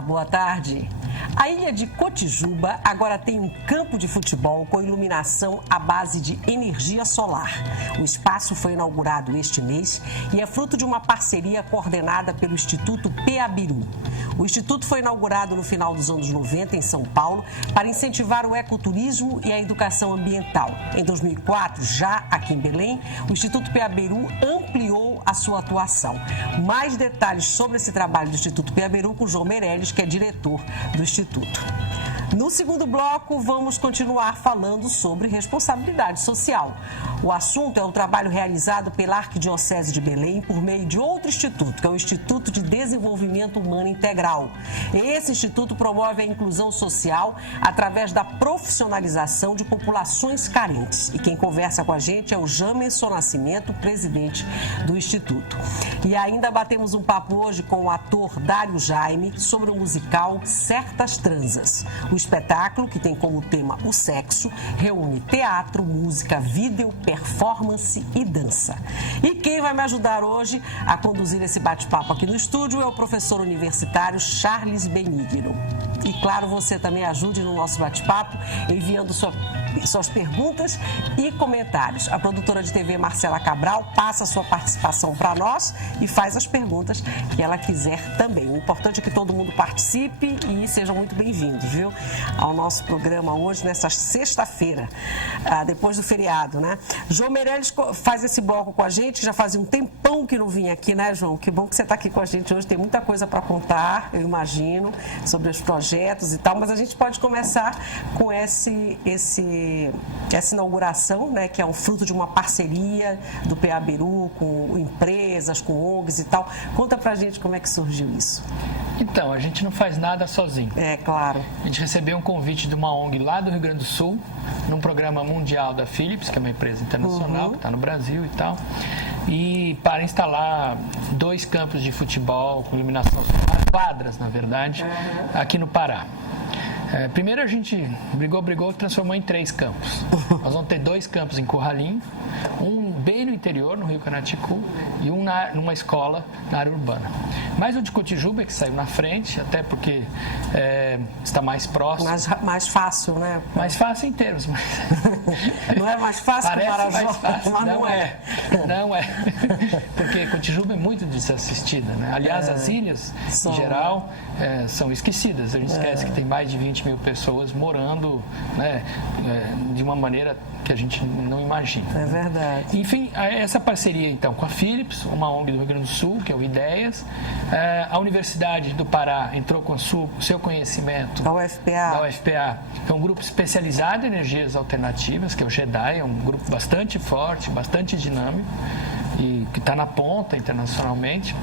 Olá, boa tarde. A ilha de Cotijuba agora tem um campo de futebol com iluminação à base de energia solar. O espaço foi inaugurado este mês e é fruto de uma parceria coordenada pelo Instituto Peabiru. O Instituto foi inaugurado no final dos anos 90 em São Paulo para incentivar o ecoturismo e a educação ambiental. Em 2004, já aqui em Belém, o Instituto Peabiru ampliou a sua atuação. Mais detalhes sobre esse trabalho do Instituto Peabiru com o João Meirelles, que é diretor do Instituto. No segundo bloco, vamos continuar falando sobre responsabilidade social. O assunto é o trabalho realizado pela Arquidiocese de Belém por meio de outro instituto, que é o Instituto de Desenvolvimento Humano Integral. Esse instituto promove a inclusão social através da profissionalização de populações carentes. E quem conversa com a gente é o Jamerson Nascimento, presidente do instituto. E ainda batemos um papo hoje com o ator Dário Jaime sobre o musical Certas Transas. O espetáculo, que tem como tema o sexo, reúne teatro, música, vídeo, performance e dança. E quem vai me ajudar hoje a conduzir esse bate-papo aqui no estúdio é o professor universitário Charles Benigno. E claro, você também ajude no nosso bate-papo enviando suas perguntas e comentários. A produtora de TV Marcela Cabral passa a sua participação para nós e faz as perguntas que ela quiser também. O importante é que todo mundo participe e sejam muito bem-vindos, viu? Ao nosso programa hoje, nessa sexta-feira, depois do feriado, né? João Meirelles faz esse bloco com a gente, já fazia um tempão que não vinha aqui, né, João? Que bom que você está aqui com a gente hoje, tem muita coisa para contar, eu imagino, sobre os projetos e tal, mas a gente pode começar com essa inauguração, né, que é um fruto de uma parceria do Peabiru com empresas, com ONGs e tal. Conta pra gente como é que surgiu isso. Então, a gente não faz nada sozinho. É, claro. A gente recebeu um convite de uma ONG lá do Rio Grande do Sul, num programa mundial da Philips, que é uma empresa internacional, que está no Brasil e tal, e para instalar 2 campos de futebol com iluminação solar, quadras, na verdade, aqui no Pará. Primeiro a gente brigou, transformou em 3 campos. Nós vamos ter 2 campos em Curralim, um bem no interior, no Rio Canaticu, e um numa escola na área urbana. Mas o de Cotijuba é que saiu na frente, até porque está mais próximo. Mais fácil, né? Mais fácil em termos, mas... Não é mais fácil que o Marajó, mas não é. Não é. Porque Cotijuba é muito desassistida, né? Aliás, as ilhas, em geral, são esquecidas. A gente esquece que tem mais de 20 mil pessoas morando, né, de uma maneira que a gente não imagina. É verdade. Enfim, essa parceria, então, com a Philips, uma ONG do Rio Grande do Sul, que é o Ideias, a Universidade do Pará entrou com o seu conhecimento. Da UFPA. Que é um grupo especializado em energias alternativas, que é o GEDAI, é um grupo bastante forte, bastante dinâmico, e que está na ponta internacionalmente.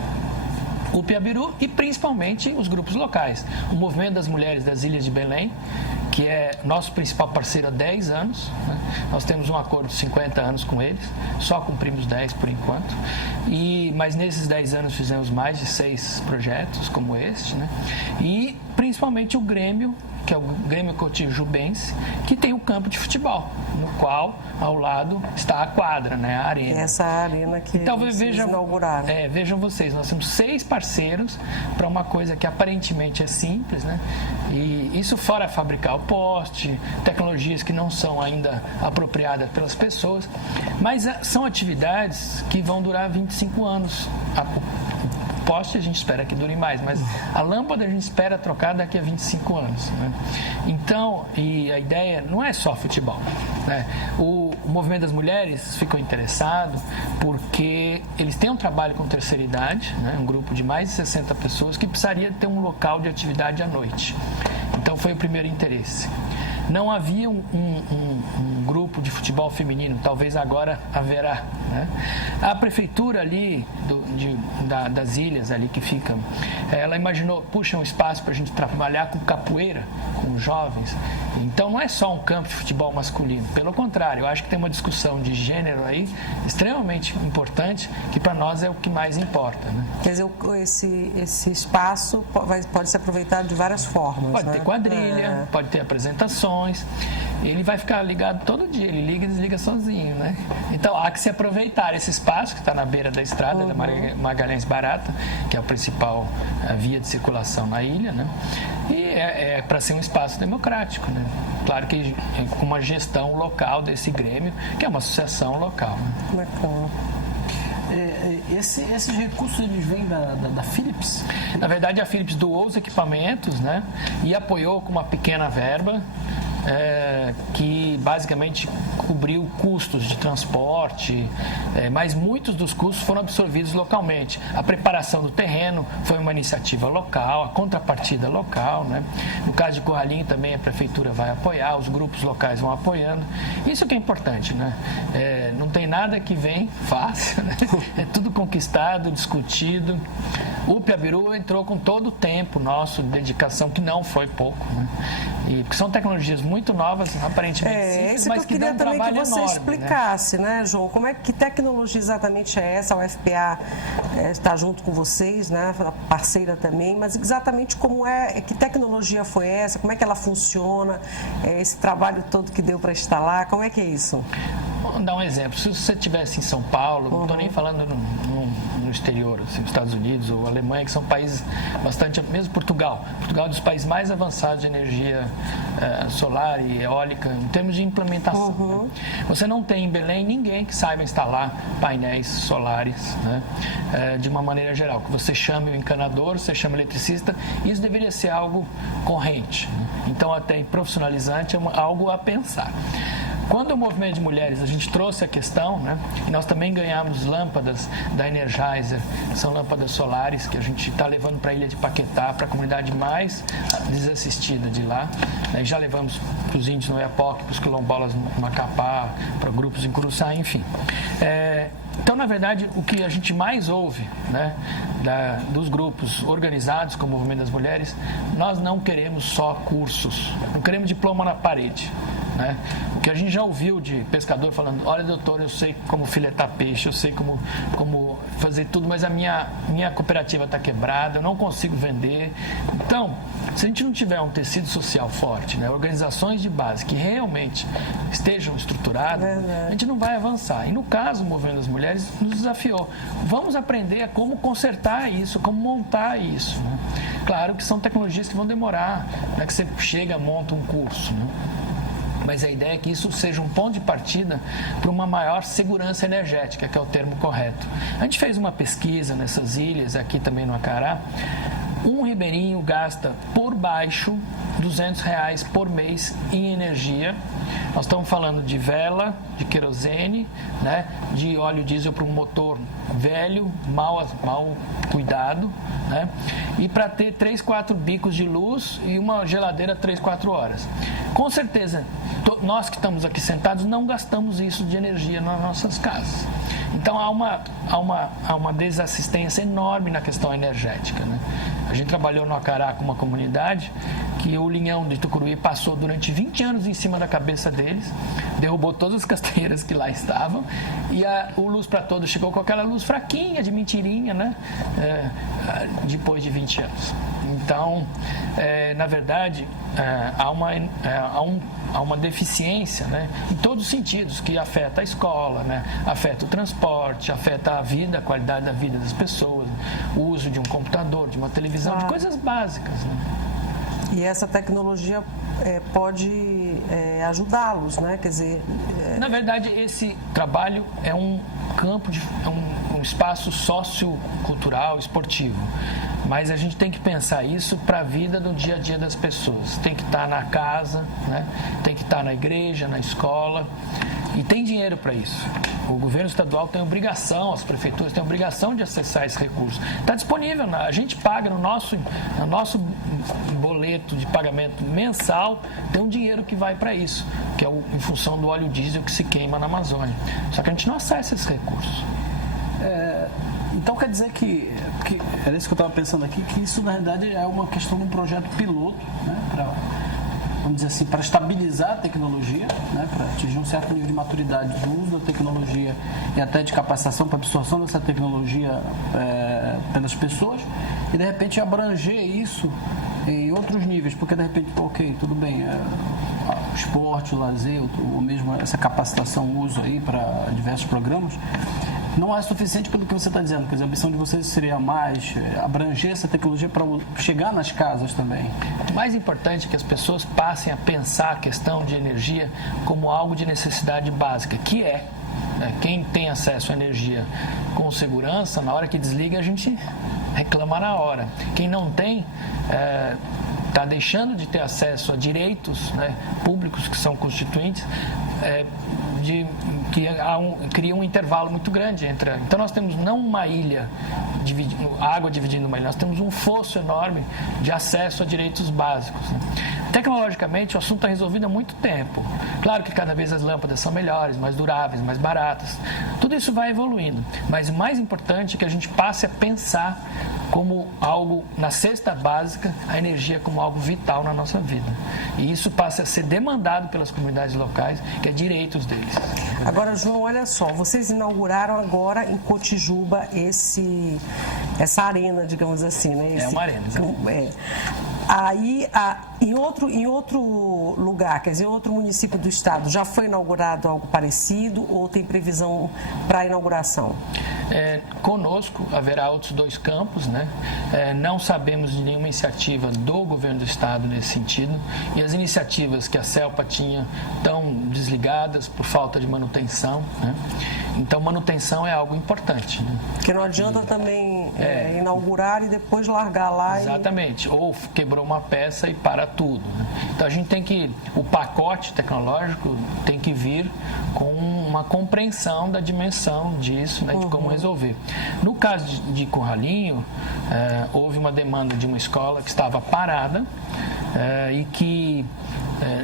O Peabiru e principalmente os grupos locais. O Movimento das Mulheres das Ilhas de Belém, que é nosso principal parceiro há 10 anos. Né? Nós temos um acordo de 50 anos com eles, só cumprimos 10 por enquanto. Mas nesses 10 anos fizemos mais de 6 projetos como este. Né? E principalmente o Grêmio, que é o Grêmio Cotijubense, que tem o campo de futebol, no qual, ao lado, está a quadra, né, a arena. Essa arena que vocês inauguraram. Vejam vocês, nós temos 6 parceiros para uma coisa que aparentemente é simples, né? E isso fora fabricar o poste, tecnologias que não são ainda apropriadas pelas pessoas, mas são atividades que vão durar 25 anos. Poste a gente espera que dure mais, mas a lâmpada a gente espera trocar daqui a 25 anos. Né? Então, e a ideia não é só futebol. Né? O Movimento das Mulheres ficou interessado porque eles têm um trabalho com terceira idade, né? Um grupo de mais de 60 pessoas que precisaria ter um local de atividade à noite. Então, foi o primeiro interesse. Não havia um grupo de futebol feminino, talvez agora haverá. Né? A prefeitura ali das ilhas ali que ficam, ela imaginou, puxa, um espaço para a gente trabalhar com capoeira, com jovens. Então não é só um campo de futebol masculino, pelo contrário, eu acho que tem uma discussão de gênero aí extremamente importante, que para nós é o que mais importa. Né? Quer dizer, esse espaço pode ser aproveitado de várias formas. Pode ter quadrilha, pode ter apresentações, estações. Ele vai ficar ligado todo dia, ele liga e desliga sozinho, né? Então há que se aproveitar esse espaço que está na beira da estrada da Magalhães Barata, que é a principal via de circulação na ilha, né? E é para ser um espaço democrático, né? Claro que com uma gestão local desse grêmio, que é uma associação local. Né? Esses recursos, eles vêm da Philips? Na verdade, a Philips doou os equipamentos, né? E apoiou com uma pequena verba, que basicamente cobriu custos de transporte, mas muitos dos custos foram absorvidos localmente. A preparação do terreno foi uma iniciativa local, a contrapartida local, né? No caso de Corralinho também a prefeitura vai apoiar, os grupos locais vão apoiando. Isso que é importante, né? Não tem nada que vem fácil, né? É tudo conquistado, discutido. O Piabiru entrou com todo o tempo nosso de dedicação, que não foi pouco, né? E porque são tecnologias muito novas, aparentemente simples, mas que dão um trabalho enorme. Eu queria também que você explicasse, né, João, que tecnologia exatamente é essa? A UFPA está junto com vocês, né, parceira também, mas exatamente que tecnologia foi essa, como é que ela funciona, esse trabalho todo que deu para instalar, como é que é isso? Vamos dar um exemplo. Se você estivesse em São Paulo, não estou nem falando no exterior, assim, nos Estados Unidos ou Alemanha, que são países bastante... Mesmo Portugal. Portugal é um dos países mais avançados de energia solar e eólica em termos de implementação. Né? Você não tem em Belém ninguém que saiba instalar painéis solares, né? De uma maneira geral. Que você chame o encanador, você chama o eletricista, isso deveria ser algo corrente. Né? Então, até profissionalizante, é algo a pensar. Quando o movimento de mulheres, a gente trouxe a questão, né? E nós também ganhamos lâmpadas da Energizer, são lâmpadas solares que a gente está levando para a ilha de Paquetá, para a comunidade mais desassistida de lá. Aí já levamos para os índios no Oiapoque, para os quilombolas no Macapá, para grupos em Curuçá, enfim. Então, na verdade, o que a gente mais ouve, né, dos grupos organizados como o Movimento das Mulheres, nós não queremos só cursos, não queremos diploma na parede. Né? O que a gente já ouviu de pescador falando, olha, doutor, eu sei como filetar peixe, eu sei como fazer tudo, mas a minha cooperativa está quebrada, eu não consigo vender. Então, se a gente não tiver um tecido social forte, né, organizações de base que realmente estejam estruturadas, a gente não vai avançar. E no caso, o Movimento das Mulheres nos desafiou. Vamos aprender a como consertar isso, como montar isso. Né? Claro que são tecnologias que vão demorar, não é que você chega, monta um curso, né? Mas a ideia é que isso seja um ponto de partida para uma maior segurança energética, que é o termo correto. A gente fez uma pesquisa nessas ilhas, aqui também no Acará. Um ribeirinho gasta por baixo R$200 por mês em energia. Nós estamos falando de vela, de querosene, né, de óleo diesel para um motor velho, mal cuidado, né, e para ter 3, 4 bicos de luz e uma geladeira 3, 4 horas. Com certeza, nós que estamos aqui sentados não gastamos isso de energia nas nossas casas. Então há uma desassistência enorme na questão energética. Né? A gente trabalhou no Acará com uma comunidade que o linhão de Tucuruí passou durante 20 anos em cima da cabeça deles, derrubou todas as castanheiras que lá estavam e o Luz para Todos chegou com aquela luz fraquinha, de mentirinha, né? Depois de 20 anos. Então, na verdade, há uma deficiência, né, em todos os sentidos, que afeta a escola, né, afeta o transporte, afeta a vida, a qualidade da vida das pessoas, o uso de um computador, de uma televisão, de coisas básicas. Né? E essa tecnologia pode ajudá-los, né? Quer dizer... Na verdade, esse trabalho é um campo, um espaço sociocultural, esportivo. Mas a gente tem que pensar isso para a vida do dia a dia das pessoas. Tem que estar na casa, né? Tem que estar na igreja, na escola. E tem dinheiro para isso. O governo estadual tem obrigação, as prefeituras têm obrigação de acessar esse recurso. Está disponível, a gente paga no nosso boleto de pagamento mensal, tem um dinheiro que vai para isso, que é em função do óleo diesel que se queima na Amazônia. Só que a gente não acessa esse recurso. Então quer dizer que era isso que eu estava pensando aqui, que isso na realidade é uma questão de um projeto piloto, né, vamos dizer assim, para estabilizar a tecnologia, né, para atingir um certo nível de maturidade do uso da tecnologia e até de capacitação para absorção dessa tecnologia pelas pessoas e de repente abranger isso em outros níveis, porque de repente, ok, tudo bem, o esporte, o lazer, ou mesmo essa capacitação, o uso aí para diversos programas, não é suficiente pelo que você está dizendo. Quer dizer, a ambição de vocês seria mais abranger essa tecnologia para chegar nas casas também. O mais importante é que as pessoas passem a pensar a questão de energia como algo de necessidade básica, que é, né, quem tem acesso à energia com segurança, na hora que desliga a gente reclama na hora. Quem não tem, está deixando de ter acesso a direitos, né, públicos que são constituintes, cria um intervalo muito grande entre. Então nós temos não uma ilha, água dividindo uma ilha, nós temos um fosso enorme de acesso a direitos básicos. Né? Tecnologicamente o assunto está resolvido há muito tempo. Claro que cada vez as lâmpadas são melhores, mais duráveis, mais baratas. Tudo isso vai evoluindo. Mas o mais importante é que a gente passe a pensar como algo, na cesta básica, a energia como algo vital na nossa vida. E isso passa a ser demandado pelas comunidades locais, que é direitos deles. Agora, João, olha só, vocês inauguraram agora em Cotijuba essa arena, digamos assim, né? É uma arena, exatamente. Aí, em outro lugar, quer dizer, em outro município do estado, já foi inaugurado algo parecido ou tem previsão para a inauguração? Conosco haverá outros 2 campos, né? Não sabemos de nenhuma iniciativa do governo do estado nesse sentido, e as iniciativas que a CELPA tinha estão desligadas por falta de manutenção, né? Então manutenção é algo importante, né? Porque não adianta também inaugurar e depois largar lá. Exatamente, ou quebrou uma peça e para tudo, né? Então a gente tem que, o pacote tecnológico tem que vir com uma compreensão da dimensão disso, né, de como resolver. No caso de Curralinho, houve uma demanda de uma escola que estava parada e que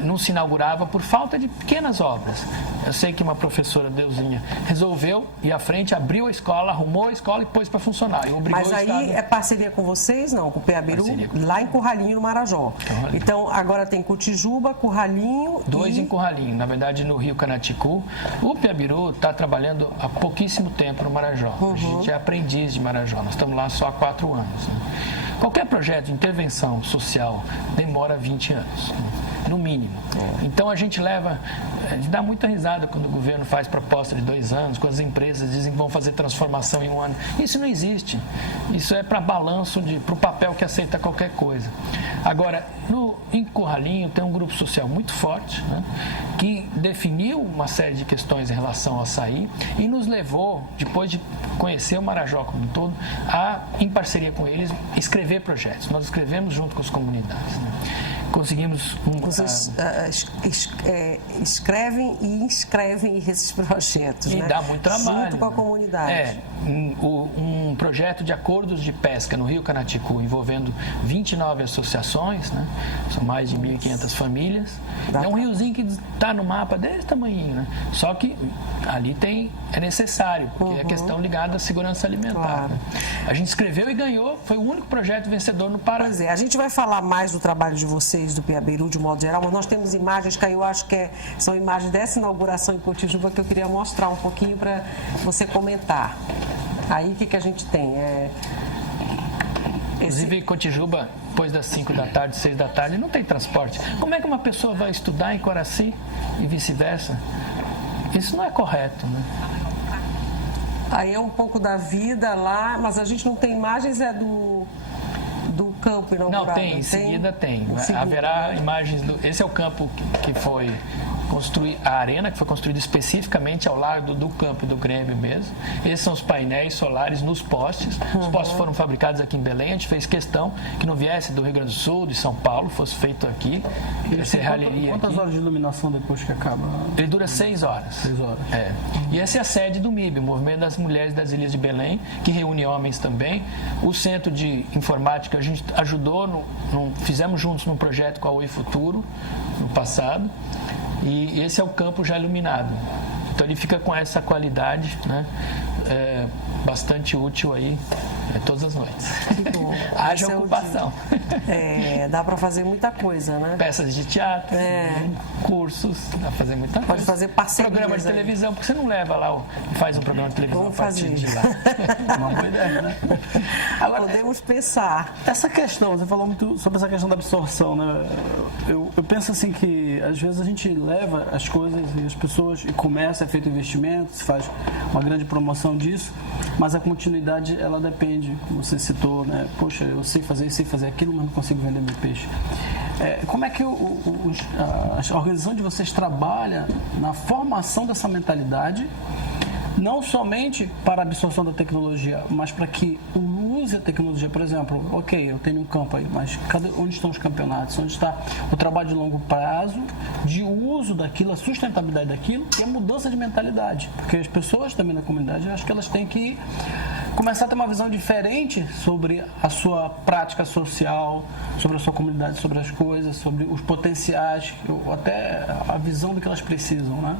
não se inaugurava por falta de pequenas obras. Eu sei que uma professora Deusinha resolveu ir à frente, abriu a escola, arrumou a escola e pôs para funcionar. E obrigou. Mas aí o estado... é parceria com vocês, não? Com o PEABIRU, lá em Curralinho, no Marajó. Então, agora tem Cotijuba, Curralinho 2 em Curralinho, na verdade no Rio Canaticu. O PEABIRU está trabalhando há pouquíssimo tempo no Marajó. A gente é aprendiz de Marajó, nós estamos lá só há 4 anos. Né? Qualquer projeto de intervenção social demora 20 anos, né? No mínimo. Então a gente dá muita risada quando o governo faz proposta de 2 anos, quando as empresas dizem que vão fazer transformação em 1 ano. Isso não existe. Isso é para balanço, para o papel que aceita qualquer coisa. Agora, em Curralinho tem um grupo social muito forte, né, que definiu uma série de questões em relação ao açaí e nos levou, depois de conhecer o Marajó como um todo, a, em parceria com eles, escrever projetos. Nós escrevemos junto com as comunidades, né? Conseguimos... Vocês escrevem e inscrevem esses projetos, e né? Dá muito trabalho. Junto com a comunidade. Um projeto de acordos de pesca no Rio Canaticu, envolvendo 29 associações, né? São mais de 1.500 famílias. É um riozinho que está no mapa desse tamanhinho, né? Só que ali é necessário, porque é questão ligada à segurança alimentar. Claro. Né? A gente escreveu e ganhou, foi o único projeto vencedor no Pará. Pois é, a gente vai falar mais do trabalho de vocês, do PEABIRU, de modo geral, mas nós temos imagens que eu acho que são imagens dessa inauguração em Cotijuba que eu queria mostrar um pouquinho para você comentar. Aí o que a gente tem? Inclusive, Cotijuba, depois das 5 da tarde, 6 da tarde, não tem transporte. Como é que uma pessoa vai estudar em Coraci e vice-versa? Isso não é correto, né? Aí é um pouco da vida lá, mas a gente não tem imagens, do campo inaugurado. Não, tem, em seguida tem. Haverá imagens Esse é o campo que foi construído, a arena que foi construída especificamente ao lado do campo do Grêmio mesmo. Esses são os painéis solares nos postes. Os postes foram fabricados aqui em Belém. A gente fez questão que não viesse do Rio Grande do Sul, de São Paulo, fosse feito aqui. Quantas horas de iluminação depois que acaba? Ele dura 6 horas. 6 horas. E essa é a sede do MIB, o Movimento das Mulheres das Ilhas de Belém, que reúne homens também. O Centro de Informática, a gente ajudou, fizemos juntos num projeto com a Oi Futuro, no passado. E esse é o campo já iluminado. Então ele fica com essa qualidade, né? Bastante útil aí todas as noites. Que bom. Haja Esse ocupação. Dá para fazer muita coisa, né? Peças de teatro, cursos, dá pra fazer muita coisa. Pode fazer parcerias. Programa de televisão, porque você não leva lá e faz um programa de televisão Vamos a partir fazer. de lá. Uma boa ideia, né? Agora, podemos pensar. Essa questão, você falou muito sobre essa questão da absorção, né? Eu penso assim que às vezes a gente leva as coisas e as pessoas e começa, é feito investimento, se faz uma grande promoção disso, mas a continuidade ela depende, como você citou, né? Poxa, eu sei fazer aquilo, mas não consigo vender meu peixe. Como é que a organização de vocês trabalha na formação dessa mentalidade, não somente para a absorção da tecnologia, mas para que use a tecnologia? Por exemplo, ok, eu tenho um campo aí, mas onde estão os campeonatos? Onde está o trabalho de longo prazo, de uso daquilo, a sustentabilidade daquilo e a mudança de mentalidade? Porque as pessoas também na comunidade, eu acho que elas têm que começar a ter uma visão diferente sobre a sua prática social, sobre a sua comunidade, sobre as coisas, sobre os potenciais, até a visão do que elas precisam, né?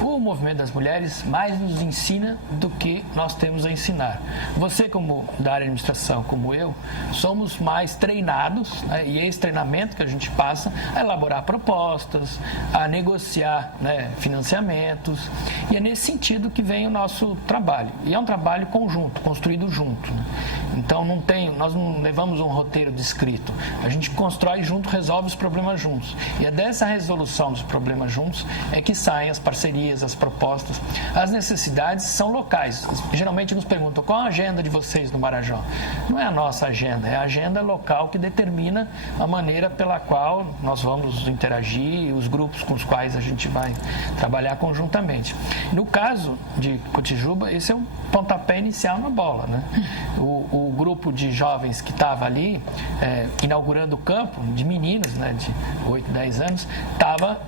O movimento das mulheres mais nos ensina do que nós temos a ensinar. Você, como da área de administração, como eu, somos mais treinados, né, e esse treinamento que a gente passa a elaborar propostas, a negociar, né, financiamentos, e é nesse sentido que vem o nosso trabalho. E é um trabalho conjunto, construído junto, né? Então nós não levamos um roteiro descrito, a gente constrói junto, resolve os problemas juntos. E é dessa resolução dos problemas juntos é que saem as parcerias, as propostas. As necessidades são locais. Geralmente nos perguntam qual a agenda de vocês no Marajó. Não é a nossa agenda, é a agenda local que determina a maneira pela qual nós vamos interagir, os grupos com os quais a gente vai trabalhar conjuntamente. No caso de Cotijuba, esse é um pontapé inicial na bola, né? O grupo de jovens que estava ali inaugurando o campo, de meninos, né, de 8, 10 anos, estava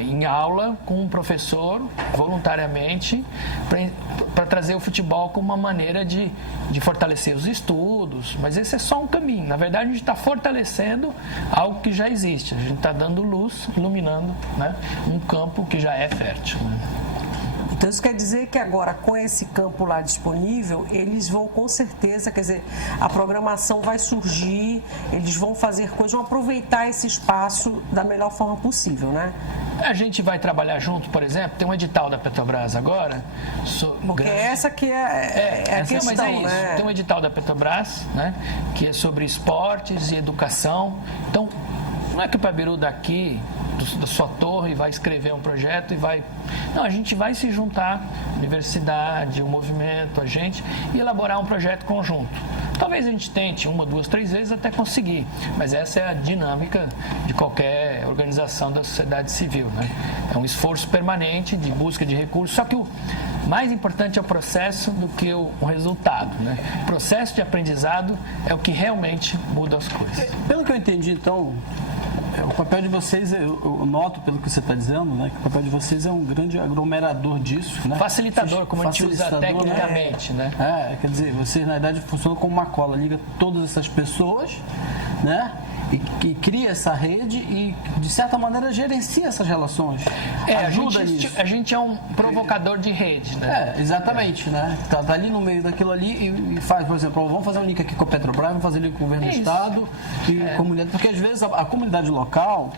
em aula com um professor voluntariamente para trazer o futebol como uma maneira de fortalecer os estudos, mas esse é só um caminho. Na verdade, a gente está fortalecendo algo que já existe, a gente está dando luz, iluminando, né, um campo que já é fértil, né? Então, isso quer dizer que agora, com esse campo lá disponível, eles vão com certeza, quer dizer, a programação vai surgir, eles vão fazer coisas, vão aproveitar esse espaço da melhor forma possível, né? A gente vai trabalhar junto, por exemplo, tem um edital da Petrobras agora. Porque essa que é a questão, mas é isso. Né? Tem um edital da Petrobras, né, que é sobre esportes e educação. Então, não é que o Pabiru daqui, da sua torre, vai escrever um projeto e vai... Não, a gente vai se juntar, universidade, o movimento, a gente, e elaborar um projeto conjunto. Talvez a gente tente 1, 2, 3 vezes até conseguir, mas essa é a dinâmica de qualquer organização da sociedade civil, né? É um esforço permanente de busca de recursos, só que o mais importante é o processo do que o resultado, né? O processo de aprendizado é o que realmente muda as coisas. Pelo que eu entendi, então, o papel de vocês, eu noto pelo que você está dizendo, né, que o papel de vocês é um grande aglomerador disso, né? Facilitador, como a gente usa tecnicamente, né? Quer dizer, vocês na verdade funcionam como uma cola, liga todas essas pessoas, né? E cria essa rede e, de certa maneira, gerencia essas relações. Ajuda nisso. A gente é um provocador de rede, né? Exatamente, né? Tá ali no meio daquilo ali e faz, por exemplo, vamos fazer um link aqui com a Petrobras, vamos fazer um link com o governo do Estado e comunidade, porque às vezes a comunidade local,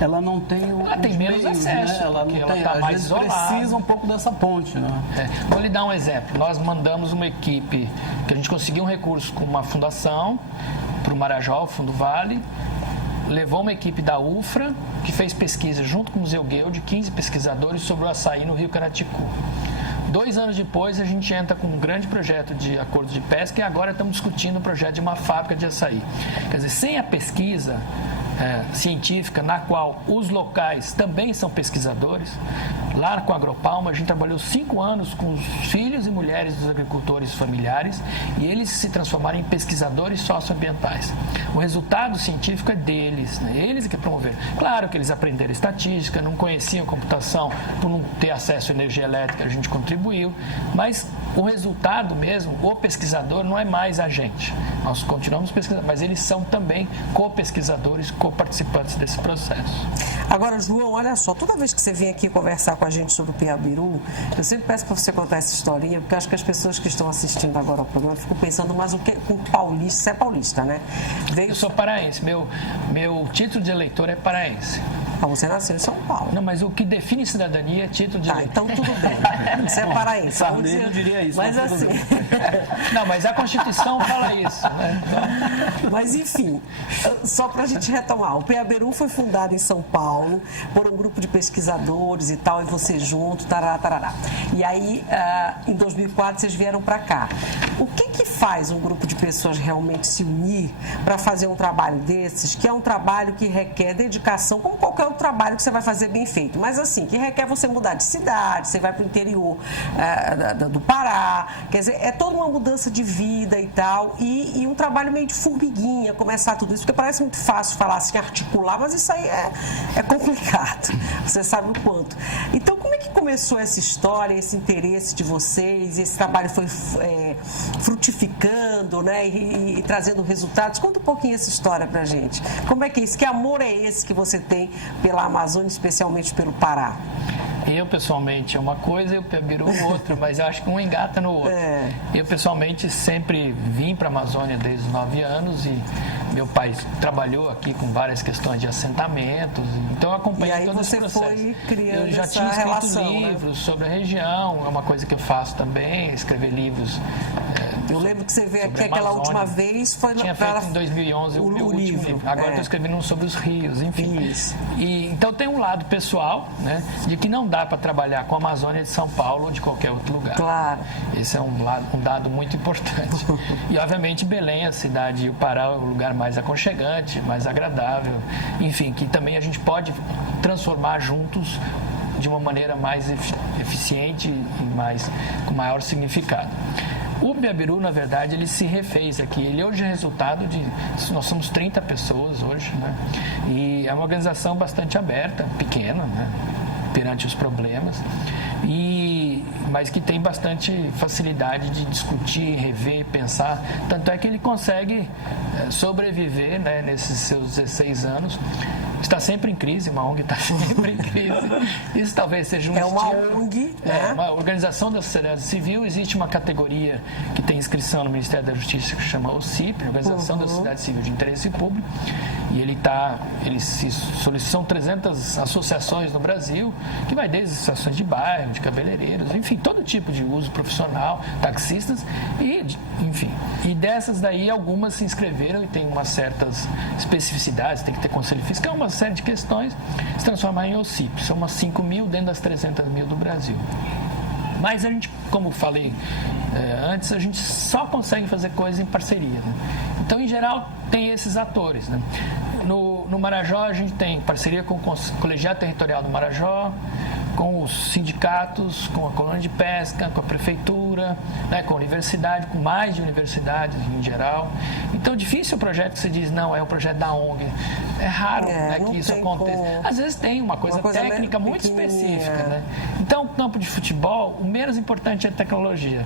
ela não tem tem menos meios, acesso, né? Ela não tem, tá às mais vezes isolada. precisa um pouco dessa ponte, né? Vou lhe dar um exemplo. Nós mandamos uma equipe, que a gente conseguiu um recurso com uma fundação para o Marajó, o Fundo Vale, levou uma equipe da UFRA, que fez pesquisa junto com o Museu Guel, de 15 pesquisadores sobre o açaí no Rio Caraticu. 2 anos depois, a gente entra com um grande projeto de acordo de pesca e agora estamos discutindo o projeto de uma fábrica de açaí. Quer dizer, sem a pesquisa científica, na qual os locais também são pesquisadores, lá com a Agropalma, a gente trabalhou 5 anos com os filhos e mulheres dos agricultores familiares e eles se transformaram em pesquisadores socioambientais. O resultado científico é deles, né? Eles que promoveram. Claro que eles aprenderam estatística, não conheciam computação, por não ter acesso à energia elétrica, a gente contribuiu, mas o resultado mesmo, o pesquisador não é mais a gente. Nós continuamos pesquisando, mas eles são também co-pesquisadores, co-participantes desse processo. Agora, João, olha só, toda vez que você vem aqui conversar com a gente sobre o Piabiru, eu sempre peço para você contar essa historinha, porque eu acho que as pessoas que estão assistindo agora ao programa ficam pensando, mas o que com paulista? Você é paulista, né? Eu sou paraense, meu título de eleitor é paraense. Ah, você nasceu em São Paulo. Não, mas o que define cidadania é título de eleitor. Então tudo bem. Você é paraense. Sarney não diria isso. Mas assim... Não, mas a Constituição fala isso, né? Então... Mas enfim, só para a gente retomar, o PABERU foi fundado em São Paulo por um grupo de pesquisadores e tal, e você junto, tarará, tarará. E aí, em 2004, vocês vieram para cá. O que faz um grupo de pessoas realmente se unir para fazer um trabalho desses, que é um trabalho que requer dedicação, como qualquer outro trabalho que você vai fazer bem feito, mas assim, que requer você mudar de cidade, você vai para o interior do Pará, quer dizer, é toda uma mudança de vida e tal, e um trabalho meio de formiguinha, começar tudo isso, porque parece muito fácil falar assim, articular, mas isso aí é complicado, você sabe o quanto. Então, como é que começou essa história, esse interesse de vocês, esse trabalho foi frutificando, né, e trazendo resultados? Conta um pouquinho essa história pra gente. Como é que é isso? Que amor é esse que você tem pela Amazônia, especialmente pelo Pará? Eu, pessoalmente, é uma coisa e o PABERU outra, mas eu acho que um engata no outro. Eu, pessoalmente, sempre vim para a Amazônia desde os 9 anos e meu pai trabalhou aqui com várias questões de assentamentos, então eu acompanhei todo esse processo. Foi criando eu já tinha escrito livros, né, sobre a região, é uma coisa que eu faço também, escrever livros. Eu lembro que você veio aqui aquela última vez, foi tinha feito em 2011 o meu último livro. Agora estou escrevendo um sobre os rios, enfim. Isso. Então tem um lado pessoal, né, de que não dá para trabalhar com a Amazônia de São Paulo ou de qualquer outro lugar. Claro. Esse é um dado muito importante. E, obviamente, Belém, a cidade, e o Pará é o lugar mais aconchegante, mais agradável, enfim, que também a gente pode transformar juntos de uma maneira mais eficiente e com maior significado. O PABERU, na verdade, ele se refez aqui. Ele hoje é resultado de... Nós somos 30 pessoas hoje, né? E é uma organização bastante aberta, pequena, né, perante os problemas, mas que tem bastante facilidade de discutir, rever, pensar. Tanto é que ele consegue sobreviver, né, nesses seus 16 anos. Está sempre em crise, uma ONG está sempre em crise. Isso talvez seja um uma ONG, né? Uma organização da sociedade civil. Existe uma categoria que tem inscrição no Ministério da Justiça que chama OCIP, Organização da Sociedade Civil de Interesse Público. E são 300 associações no Brasil, que vai desde associações de bairro, de cabeleireiros, enfim, todo tipo de uso profissional, taxistas, enfim. E dessas daí, algumas se inscreveram e tem umas certas especificidades, tem que ter conselho fiscal, uma série de questões, se transformar em OCIP. São umas 5 mil dentro das 300 mil do Brasil. Mas a gente, como falei antes, a gente só consegue fazer coisas em parceria, né? Então, em geral, tem esses atores, né? No Marajó, a gente tem parceria com o Colegiado Territorial do Marajó, com os sindicatos, com a colônia de pesca, com a prefeitura, né, com a universidade, com mais de universidades em geral. Então, difícil o projeto que se diz, não, é o projeto da ONG. É raro, né, que isso aconteça. Às vezes tem uma coisa técnica muito específica. Né? Então, o campo de futebol, o menos importante é a tecnologia.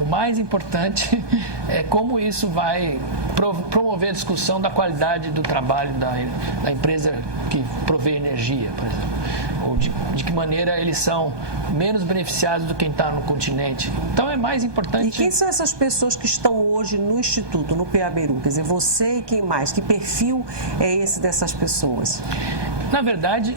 O mais importante é como isso vai promover a discussão da qualidade do trabalho da empresa que provê energia, por exemplo. Ou de que maneira eles são menos beneficiados do que quem está no continente. Então é mais importante... E quem são essas pessoas que estão hoje no Instituto, no PABERU? Quer dizer, você e quem mais? Que perfil é esse dessas pessoas? Na verdade,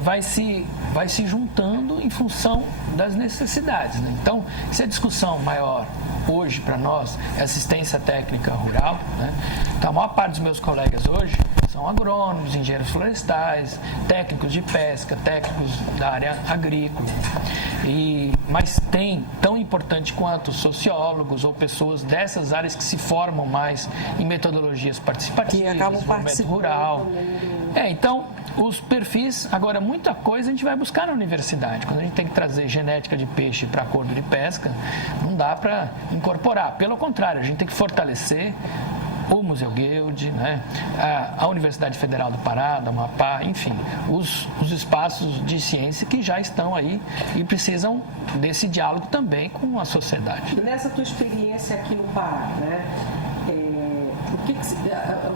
vai se juntando em função das necessidades, né? Então, se a discussão maior hoje para nós é assistência técnica rural, né? Então, a maior parte dos meus colegas hoje são agrônomos, engenheiros florestais, técnicos de pesca, técnicos da área agrícola. Mas tem tão importante quanto sociólogos ou pessoas dessas áreas que se formam mais em metodologias participativas, desenvolvimento rural. Então, os perfis, agora muita coisa a gente vai buscar na universidade. Quando a gente tem que trazer genética de peixe para acordo de pesca, não dá para incorporar. Pelo contrário, a gente tem que fortalecer o Museu Guild, né? A Universidade Federal do Pará, da Amapá, enfim, os espaços de ciência que já estão aí e precisam desse diálogo também com a sociedade. E nessa tua experiência aqui no Pará, né? O que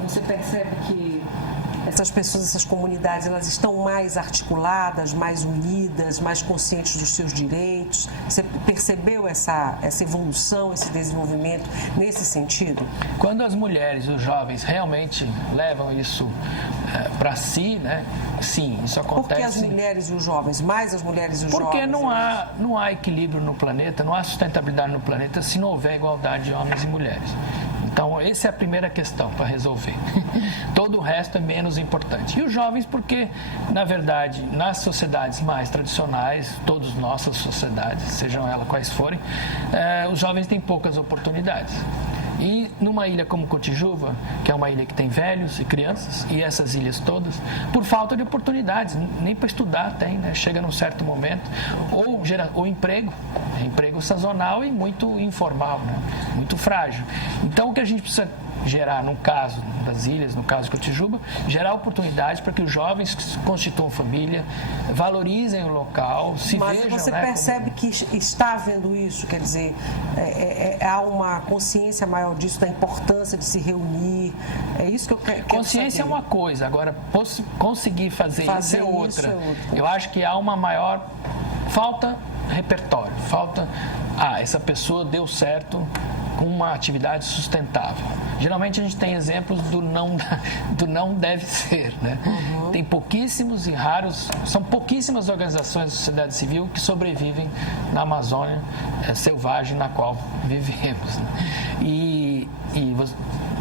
você percebe que essas pessoas, essas comunidades, elas estão mais articuladas, mais unidas, mais conscientes dos seus direitos? Você percebeu essa evolução, esse desenvolvimento nesse sentido? Quando as mulheres e os jovens realmente levam isso para si, né? Sim, isso acontece. Por que as mulheres e os jovens? Mais as mulheres e os jovens? Porque não há equilíbrio no planeta, não há sustentabilidade no planeta se não houver igualdade de homens e mulheres. Então, essa é a primeira questão para resolver. Todo o resto é menos importante. E os jovens, porque, na verdade, nas sociedades mais tradicionais, todas nossas sociedades, sejam elas quais forem, os jovens têm poucas oportunidades. E numa ilha como Cotijuba, que é uma ilha que tem velhos e crianças, e essas ilhas todas, por falta de oportunidades, nem para estudar tem, né? Chega num certo momento, ou emprego sazonal e muito informal, né? Muito frágil. Então, o que a gente precisa gerar, no caso das ilhas, no caso de Cotijuba, gerar oportunidades para que os jovens constituam família, valorizem o local, se Mas vejam... Mas você percebe que está havendo isso, quer dizer, há uma consciência maior disso, da importância de se reunir, é isso que eu quero Consciência saber. É uma coisa, agora isso é outra. Eu acho que há uma maior... Falta repertório, essa pessoa deu certo com uma atividade sustentável. Geralmente a gente tem exemplos do não deve ser, né? Uhum. Tem pouquíssimos e raros, são pouquíssimas organizações da sociedade civil que sobrevivem na Amazônia selvagem na qual vivemos, né? E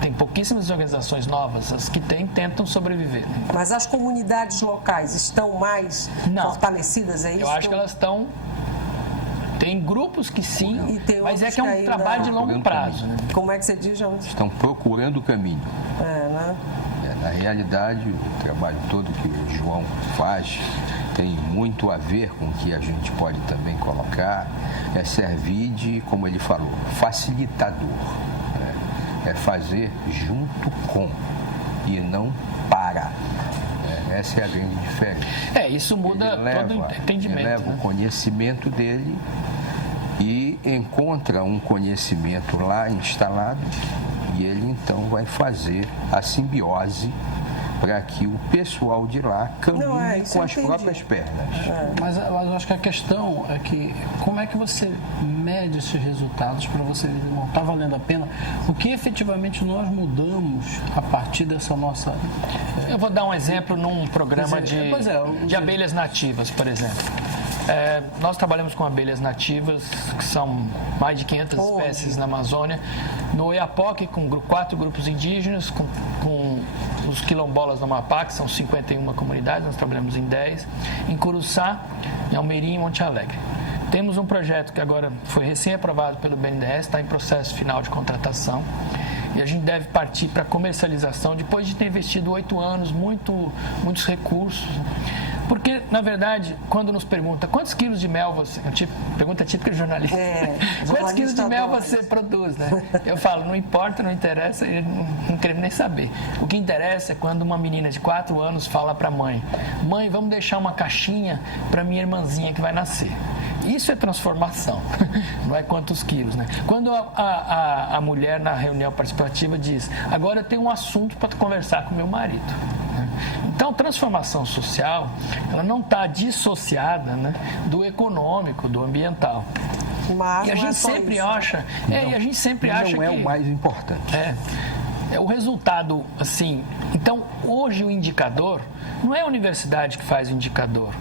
tem pouquíssimas organizações novas, as que tentam sobreviver. Né? Mas as comunidades locais estão mais fortalecidas, é isso? Eu acho que elas estão... Tem grupos que sim, mas é que é um trabalho de longo prazo. Né? Como é que você diz, João? Estão procurando o caminho. Né? Na realidade, o trabalho todo que o João faz tem muito a ver com o que a gente pode também colocar, servir de, como ele falou, facilitador. Né? É fazer junto com e não para. Essa é a grande diferença. Isso muda todo o entendimento. Ele leva o conhecimento dele e encontra um conhecimento lá instalado e ele então vai fazer a simbiose para que o pessoal de lá caminhe com as próprias pernas. Mas eu acho que a questão é que como é que você mede esses resultados para você ver, não está valendo a pena? O que efetivamente nós mudamos a partir dessa nossa... Eu vou dar um exemplo num programa de abelhas nativas, por exemplo. Nós trabalhamos com abelhas nativas, que são mais de 500 espécies na Amazônia. No Oiapoque, com 4 grupos indígenas, com os quilombolas do Amapá, que são 51 comunidades, nós trabalhamos em 10. Em Curuçá, em Almeirim e Monte Alegre. Temos um projeto que agora foi recém-aprovado pelo BNDES, está em processo final de contratação. E a gente deve partir para a comercialização depois de ter investido 8 anos, muitos recursos. Porque, na verdade, quando nos pergunta quantos quilos de mel você... Pergunta típica de jornalista. Quantos quilos de mel você produz, né? Eu falo, não importa, não interessa, eu não quero nem saber. O que interessa é quando uma menina de 4 anos fala para a mãe: mãe, vamos deixar uma caixinha para minha irmãzinha que vai nascer. Isso é transformação, não é quantos quilos, né? Quando a mulher na reunião participativa diz: agora eu tenho um assunto para conversar com meu marido. Então, transformação social, ela não está dissociada, né, do econômico, do ambiental. Mas e a gente sempre acha, não é o mais importante. É o resultado, assim. Então, hoje o indicador não é a universidade que faz o indicador.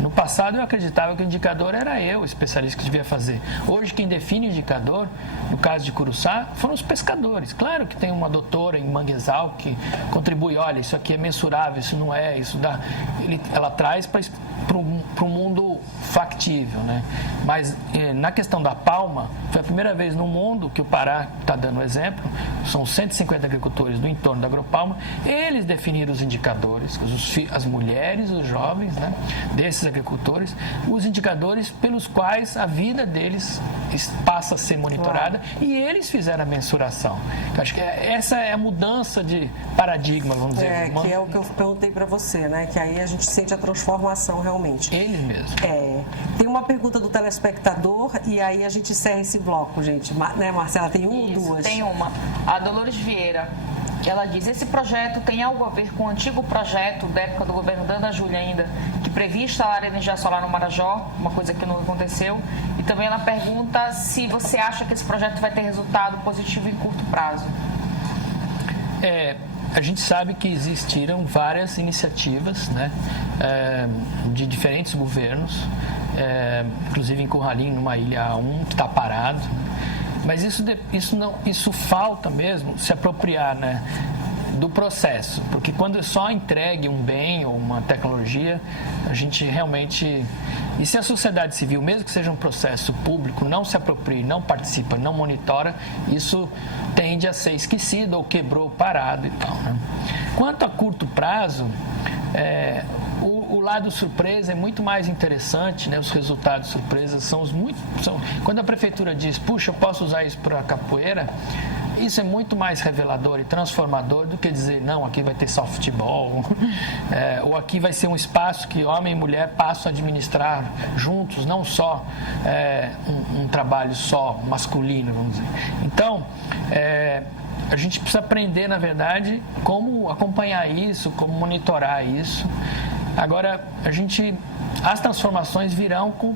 No passado eu acreditava que o indicador era eu, o especialista que devia fazer. Hoje quem define o indicador, no caso de Curuçá, foram os pescadores. Claro que tem uma doutora em Manguezal que contribui, olha, isso aqui é mensurável, isso não é, isso dá. Ela traz para o mundo factível, né? Mas na questão da palma, foi a primeira vez no mundo que o Pará está dando exemplo, são 150 agricultores do entorno da Agropalma, eles definiram os indicadores, as mulheres, os jovens, né, desses agricultores, os indicadores pelos quais a vida deles passa a ser monitorada e eles fizeram a mensuração. Eu acho que essa é a mudança de paradigma, vamos dizer. Que é o que eu perguntei para você, né? Que aí a gente sente a transformação realmente. Eles mesmos. Tem uma pergunta do telespectador e aí a gente encerra esse bloco, gente. Né, Marcela? Tem uma ou duas? Tem uma. A Dolores Vieira Ela diz, esse projeto tem algo a ver com o antigo projeto da época do governo da Ana Júlia ainda, que previa instalar energia solar no Marajó, uma coisa que não aconteceu. E também ela pergunta se você acha que esse projeto vai ter resultado positivo em curto prazo. A gente sabe que existiram várias iniciativas, né, de diferentes governos, inclusive em Curralim, numa ilha 1, que está parado. Mas isso falta mesmo se apropriar, né, do processo, porque quando é só entregue um bem ou uma tecnologia, a gente realmente... E se a sociedade civil, mesmo que seja um processo público, não se apropria, não participa, não monitora, isso tende a ser esquecido ou quebrou, parado e tal, né? Quanto a curto prazo, o lado surpresa é muito mais interessante, né? Os resultados surpresas quando a prefeitura diz, puxa, eu posso usar isso para capoeira, isso é muito mais revelador e transformador do que dizer, não, aqui vai ter só futebol, ou aqui vai ser um espaço que homem e mulher passam a administrar juntos, não só um trabalho só masculino, vamos dizer. Então, a gente precisa aprender, na verdade, como acompanhar isso, como monitorar isso. Agora, as transformações virão com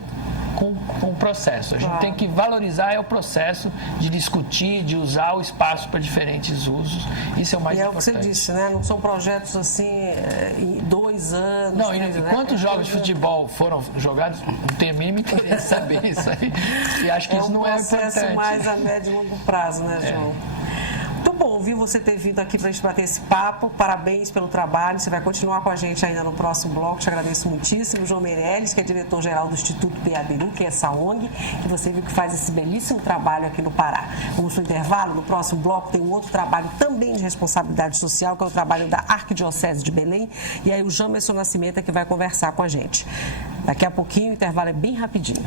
o processo. A gente tem que valorizar o processo de discutir, de usar o espaço para diferentes usos. Isso é o mais importante. E é o que você disse, né? Não são projetos assim, em 2 anos. Não, quantos jogos de futebol foram jogados? Não tenho a mínima interesse em saber isso aí. E acho que isso não é importante. É um processo mais a médio e longo prazo, né, João? Muito bom, viu, você ter vindo aqui para a gente bater esse papo. Parabéns pelo trabalho. Você vai continuar com a gente ainda no próximo bloco. Te agradeço muitíssimo. João Meirelles, que é diretor-geral do Instituto Peabiru, que é essa ONG, que você viu que faz esse belíssimo trabalho aqui no Pará. Vamos para o intervalo. No próximo bloco tem um outro trabalho também de responsabilidade social, que é o trabalho da Arquidiocese de Belém. E aí o Jamerson Nascimento é que vai conversar com a gente. Daqui a pouquinho, o intervalo é bem rapidinho.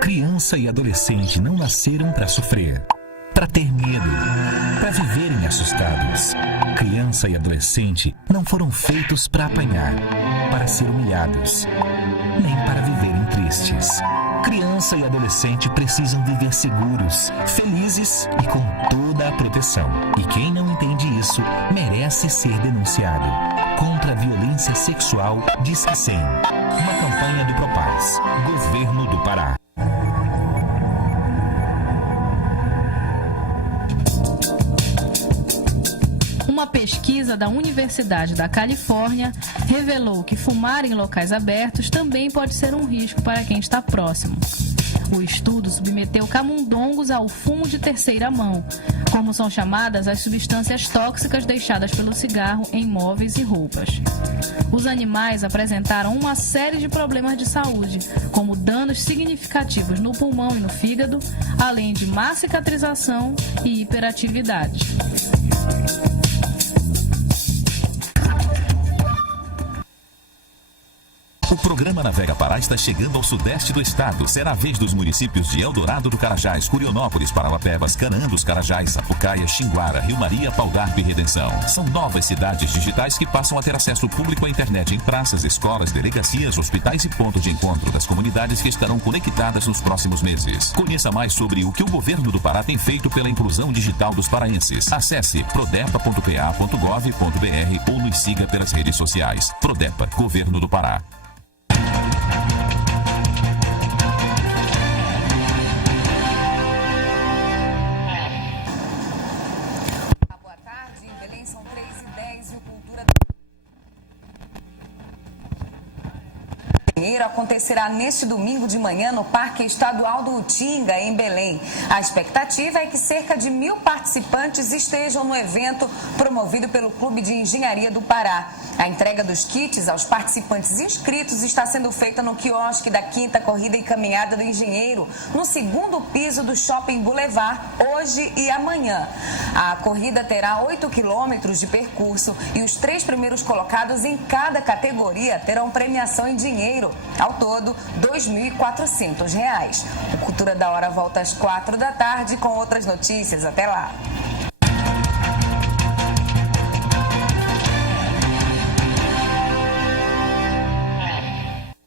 Criança e adolescente não nasceram para sofrer, para ter medo, para viverem assustados. Criança e adolescente não foram feitos para apanhar, para ser humilhados, nem para viverem tristes. Criança e adolescente precisam viver seguros, felizes e com toda a proteção. E quem não entende isso merece ser denunciado. Contra a violência sexual, Disque 100. Uma campanha do Propaz, Governo do Pará. Uma pesquisa da Universidade da Califórnia revelou que fumar em locais abertos também pode ser um risco para quem está próximo. O estudo submeteu camundongos ao fumo de terceira mão, como são chamadas as substâncias tóxicas deixadas pelo cigarro em móveis e roupas. Os animais apresentaram uma série de problemas de saúde, como danos significativos no pulmão e no fígado, além de má cicatrização e hiperatividade. O programa Navega Pará está chegando ao sudeste do estado. Será a vez dos municípios de Eldorado do Carajás, Curionópolis, Parauapebas, Canaã dos Carajás, Sapucaia, Xinguara, Rio Maria, Pau-d'Arco e Redenção. São novas cidades digitais que passam a ter acesso público à internet em praças, escolas, delegacias, hospitais e pontos de encontro das comunidades que estarão conectadas nos próximos meses. Conheça mais sobre o que o governo do Pará tem feito pela inclusão digital dos paraenses. Acesse prodepa.pa.gov.br ou nos siga pelas redes sociais. Prodepa, Governo do Pará. Acontecerá neste domingo de manhã no Parque Estadual do Utinga, em Belém. A expectativa é que cerca de 1.000 participantes estejam no evento promovido pelo Clube de Engenharia do Pará. A entrega dos kits aos participantes inscritos está sendo feita no quiosque da 5ª Corrida e Caminhada do Engenheiro, no 2º piso do Shopping Boulevard, hoje e amanhã. A corrida terá 8 quilômetros de percurso e os 3 primeiros colocados em cada categoria terão premiação em dinheiro. Ao todo, R$ 2.400. O Cultura da Hora volta às 4 da tarde com outras notícias. Até lá.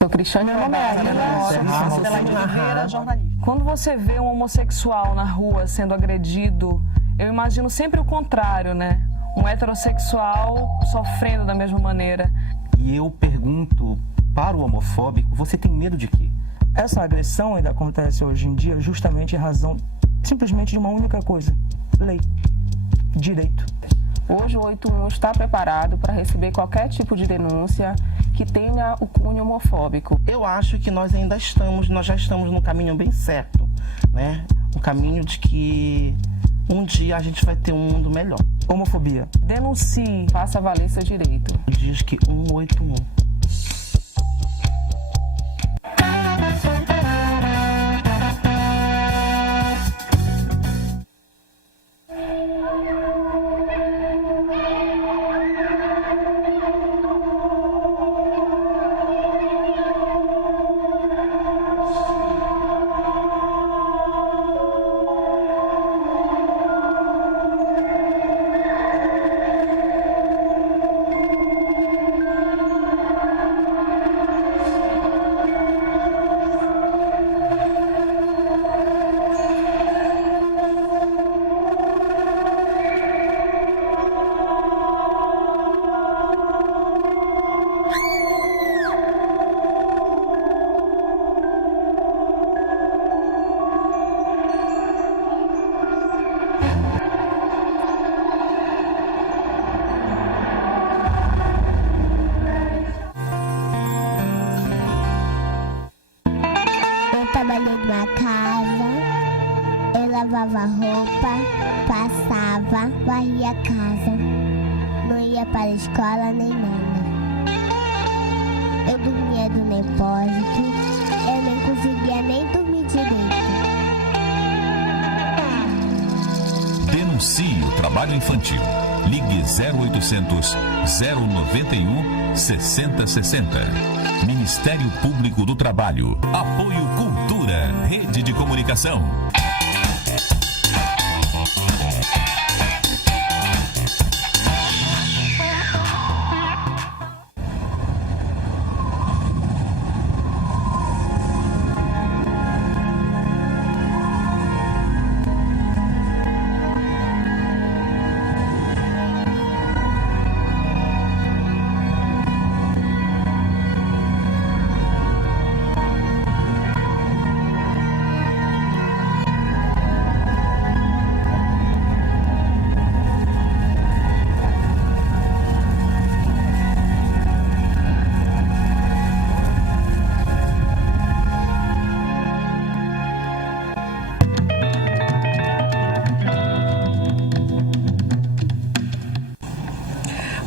Sou Cristiane jornalista. Quando você vê um homossexual na rua sendo agredido, eu imagino sempre o contrário, né? Um heterossexual sofrendo da mesma maneira. E eu pergunto para o homofóbico, você tem medo de quê? Essa agressão ainda acontece hoje em dia justamente em razão simplesmente de uma única coisa: lei, direito. Hoje o 81 está preparado para receber qualquer tipo de denúncia que tenha o cunho homofóbico. Eu acho que nós já estamos no caminho bem certo, né? O caminho de que um dia a gente vai ter um mundo melhor. Homofobia. Denuncie, faça valer seu direito. Diz que 181. Trabalhei numa casa, eu lavava roupa, passava, varria a casa, não ia para a escola nem nada. Eu dormia do depósito, eu nem conseguia nem dormir direito. Denuncie o trabalho infantil. Ligue 0800 091 6060. Ministério Público do Trabalho. Apoio Cultura, Rede de Comunicação.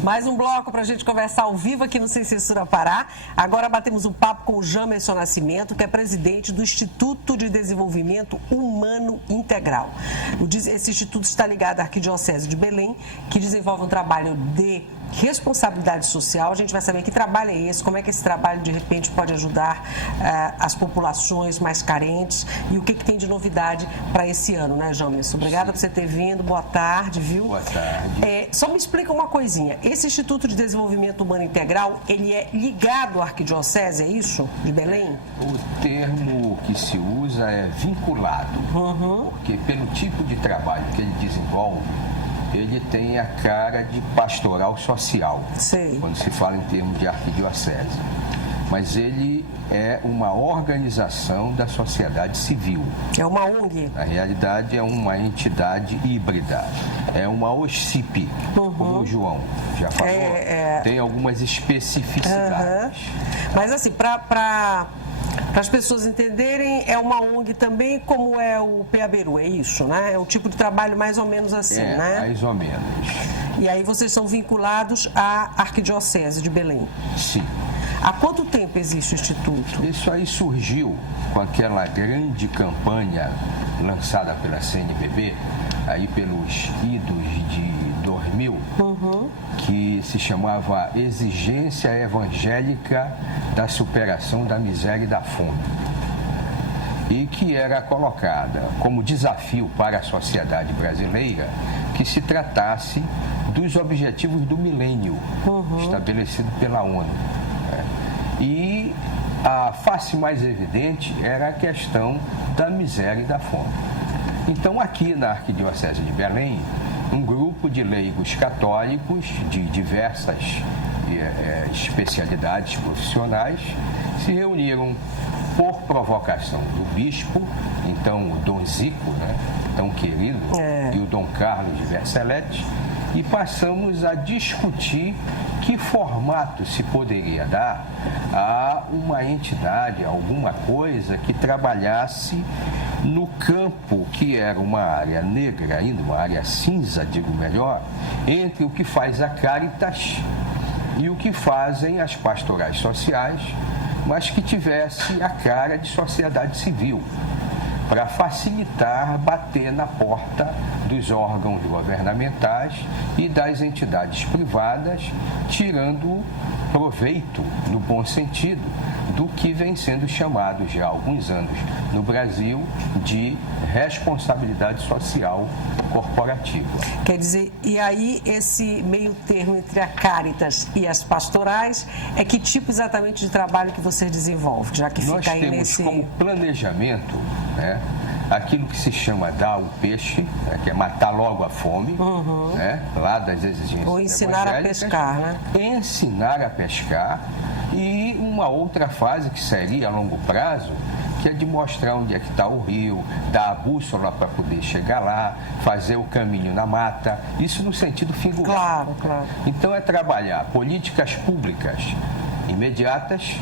Mais um bloco para a gente conversar ao vivo aqui no Sem Censura Pará. Agora batemos um papo com o Jamerson Nascimento, que é presidente do Instituto de Desenvolvimento Humano Integral. Esse instituto está ligado à Arquidiocese de Belém, que desenvolve um trabalho de responsabilidade social. A gente vai saber que trabalho é esse, como é que esse trabalho de repente pode ajudar as populações mais carentes e o que tem de novidade para esse ano, né, Jamerson? Obrigada por você ter vindo, boa tarde, viu? Boa tarde. Só me explica uma coisinha, esse Instituto de Desenvolvimento Humano Integral, ele é ligado à Arquidiocese, é isso? De Belém? O termo que se usa é vinculado, porque pelo tipo de trabalho que ele desenvolve, ele tem a cara de pastoral social, quando se fala em termos de arquidiocese. Mas ele é uma organização da sociedade civil. É uma ONG? Na realidade, é uma entidade híbrida. É uma OSCIP, como o João já falou. Tem algumas especificidades. Mas assim, para as pessoas entenderem, é uma ONG também, como é o PABERU, é isso, né? É um tipo de trabalho mais ou menos assim, né? Mais ou menos. E aí vocês são vinculados à Arquidiocese de Belém? Sim. Há quanto tempo existe o Instituto? Isso aí surgiu com aquela grande campanha lançada pela CNBB, aí pelos idos de 2000, que se chamava Exigência Evangélica da Superação da Miséria e da Fome, e que era colocada como desafio para a sociedade brasileira que se tratasse dos objetivos do milênio estabelecido pela ONU. E a face mais evidente era a questão da miséria e da fome. Então, aqui na Arquidiocese de Belém, um grupo de leigos católicos de diversas especialidades profissionais se reuniram por provocação do bispo, então o Dom Zico, né, tão querido, e o Dom Carlos de Vercelete, e passamos a discutir que formato se poderia dar a uma entidade, alguma coisa que trabalhasse no campo, que era uma área negra ainda, uma área cinza, digo melhor, entre o que faz a Caritas e o que fazem as pastorais sociais, mas que tivesse a cara de sociedade civil, para facilitar bater na porta dos órgãos governamentais e das entidades privadas, tirando proveito, no bom sentido, do que vem sendo chamado já há alguns anos no Brasil de responsabilidade social corporativa. Quer dizer, e aí esse meio termo entre a Caritas e as pastorais é que tipo exatamente de trabalho que você desenvolve, já que nós fica aí temos nesse... como planejamento, né, aquilo que se chama dar o peixe, né, que é matar logo a fome, né, lá das exigências ou ensinar a pescar, né? Ensinar a pescar, e uma outra fase que seria a longo prazo, que é de mostrar onde é que está o rio, dar a bússola para poder chegar lá, fazer o caminho na mata, isso no sentido figurado. Claro, claro. Então é trabalhar políticas públicas imediatas,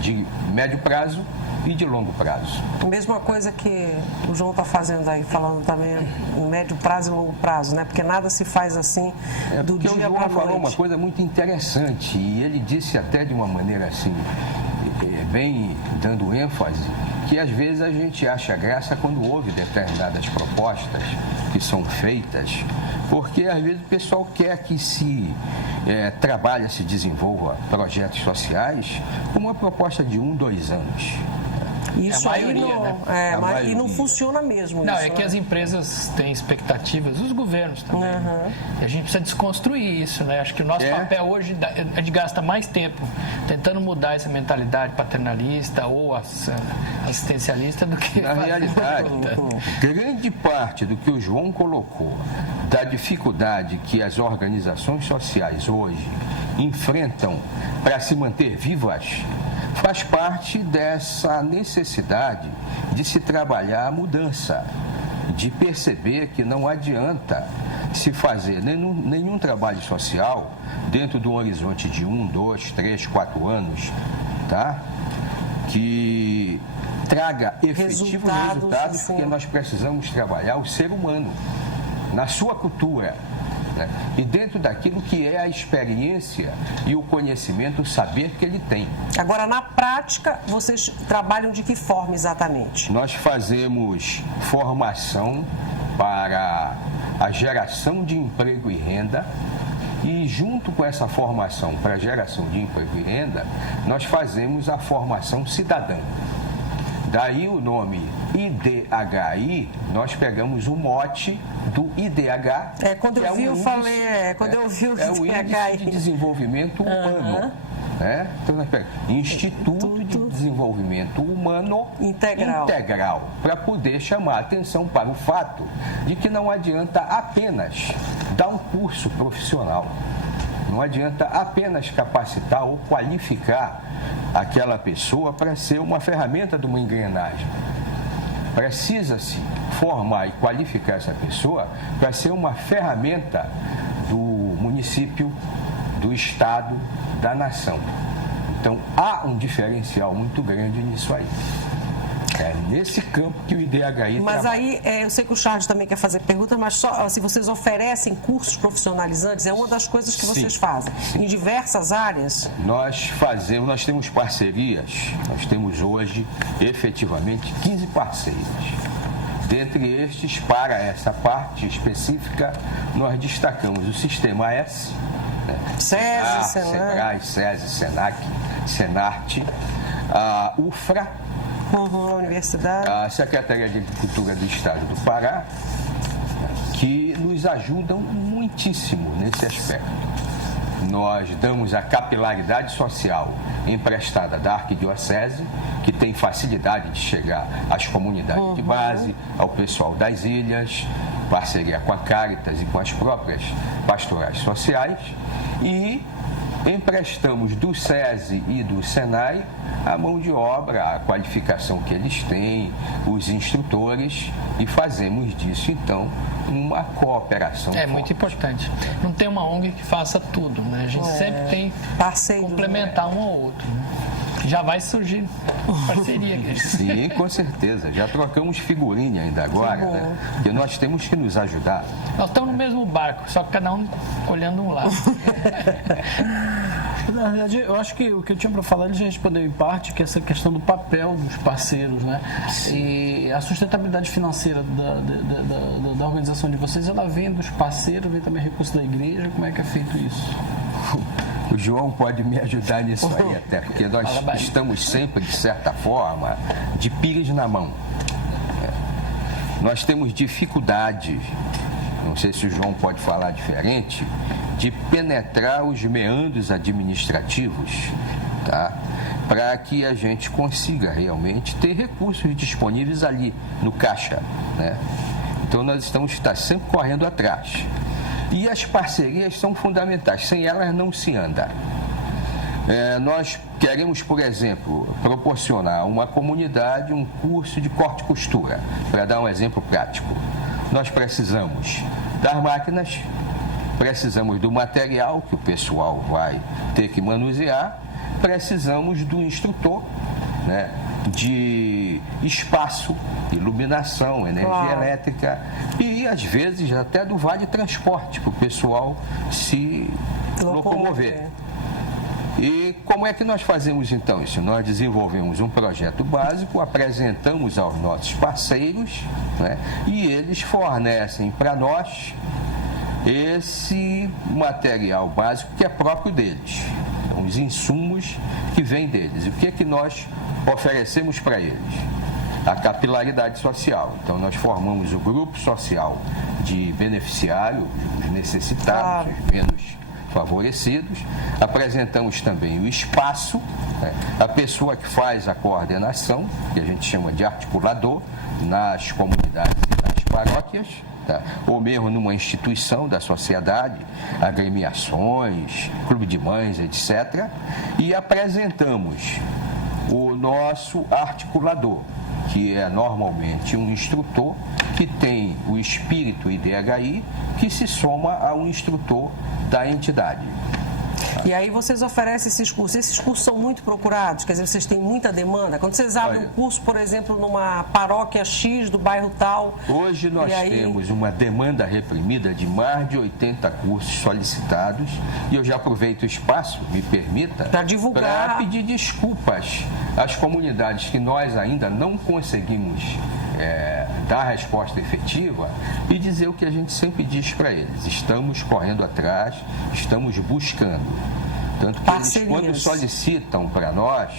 de médio prazo e de longo prazo. A mesma coisa que o João está fazendo aí, falando também em médio prazo e longo prazo, né? Porque nada se faz assim do dia para a noite. O João falou uma coisa muito interessante, e ele disse até de uma maneira assim, bem dando ênfase, que às vezes a gente acha graça quando ouve determinadas propostas que são feitas, porque às vezes o pessoal quer que se trabalhe, se desenvolva projetos sociais com uma proposta de 1, 2 anos. Isso maioria, aí não, né? E não funciona mesmo. Não, isso, é que as empresas têm expectativas, os governos também. E a gente precisa desconstruir isso, né? Acho que o nosso papel hoje, a gente gasta mais tempo tentando mudar essa mentalidade paternalista ou assistencialista do que... Na realidade, grande parte do que o João colocou, da dificuldade que as organizações sociais hoje enfrentam para se manter vivas, faz parte dessa necessidade de se trabalhar a mudança, de perceber que não adianta se fazer nenhum trabalho social dentro de um horizonte de 1, 2, 3, 4 anos, tá? Que traga efetivos resultados, porque nós precisamos trabalhar o ser humano na sua cultura, né? E dentro daquilo que é a experiência e o conhecimento, o saber que ele tem. Agora, na prática, vocês trabalham de que forma exatamente? Nós fazemos formação para a geração de emprego e renda, e junto com essa formação para a geração de emprego e renda, nós fazemos a formação cidadã. Daí o nome IDHI, nós pegamos o mote do IDH. Quando eu vi, eu falei, quando eu vi o IDHI. É o Índice de Desenvolvimento Humano. Né? Então nós pegamos Instituto de Desenvolvimento Humano Integral, para poder chamar a atenção para o fato de que não adianta apenas dar um curso profissional. Não adianta apenas capacitar ou qualificar aquela pessoa para ser uma ferramenta de uma engrenagem. Precisa-se formar e qualificar essa pessoa para ser uma ferramenta do município, do Estado, da nação. Então, há um diferencial muito grande nisso aí. É nesse campo que o IDHI Mas trabalha. aí, eu sei que o Charles também quer fazer pergunta, mas só se vocês oferecem cursos profissionalizantes, é uma das coisas que vocês fazem. Em diversas áreas? Nós temos parcerias, nós temos hoje, efetivamente, 15 parceiros. Dentre estes, para essa parte específica, nós destacamos o Sistema S, né? SESI, Sebrae, SESI, SENAC, SENARTE, a UFRA, a Universidade, a Secretaria de Agricultura do Estado do Pará, que nos ajudam muitíssimo nesse aspecto. nós damos a capilaridade social emprestada da Arquidiocese, que tem facilidade de chegar às comunidades de base, ao pessoal das ilhas, parceria com a Caritas e com as próprias pastorais sociais, e emprestamos do SESI e do SENAI a mão de obra, a qualificação que eles têm, os instrutores, e fazemos disso, então, uma cooperação forte. Muito importante. Não tem uma ONG que faça tudo, né? A gente sempre tem que complementar um ao outro, né? Já vai surgir parceria aqui. Sim, com certeza. Já trocamos figurinha ainda agora, né? Porque nós temos que nos ajudar. Nós estamos no mesmo barco, só que cada um olhando um lado. Na verdade, eu acho que o que eu tinha para falar, ele já respondeu em parte, que é essa questão do papel dos parceiros, né? E a sustentabilidade financeira da organização de vocês, ela vem dos parceiros, vem também recurso da igreja, como é que é feito isso? O João pode me ajudar nisso aí até, porque nós estamos sempre, de certa forma, de pires na mão. Nós temos dificuldade, não sei se o João pode falar diferente, de penetrar os meandros administrativos, tá? Para que a gente consiga realmente ter recursos disponíveis ali no caixa, né? Então nós estamos sempre correndo atrás. E as parcerias são fundamentais, sem elas não se anda. Nós queremos, por exemplo, proporcionar a uma comunidade um curso de corte e costura, para dar um exemplo prático. Nós precisamos das máquinas, precisamos do material que o pessoal vai ter que manusear, precisamos do instrutor, né, de espaço, iluminação, energia elétrica e, às vezes, até do vale transporte, para o pessoal se locomover. E como é que nós fazemos, então, isso? Nós desenvolvemos um projeto básico, apresentamos aos nossos parceiros, né, e eles fornecem para nós esse material básico que é próprio deles, então, os insumos que vêm deles. E o que é que nós oferecemos para eles? A capilaridade social. Então, nós formamos o grupo social de beneficiários, os necessitados, os menos favorecidos. Apresentamos também o espaço, né? A pessoa que faz a coordenação, que a gente chama de articulador, nas comunidades e nas paróquias, tá? Ou mesmo numa instituição da sociedade, agremiações, clube de mães, etc. E apresentamos o nosso articulador, que é normalmente um instrutor que tem o espírito IDHI, que se soma ao instrutor da entidade. E aí vocês oferecem esses cursos. Esses cursos são muito procurados? Quer dizer, vocês têm muita demanda? Quando vocês abrem um curso, por exemplo, numa paróquia X do bairro tal... Hoje nós temos uma demanda reprimida de mais de 80 cursos solicitados, e eu já aproveito o espaço, me permita, para divulgar, para pedir desculpas às comunidades que nós ainda não conseguimos dar resposta efetiva, e dizer o que a gente sempre diz para eles: estamos correndo atrás, estamos buscando. Tanto que eles, quando solicitam para nós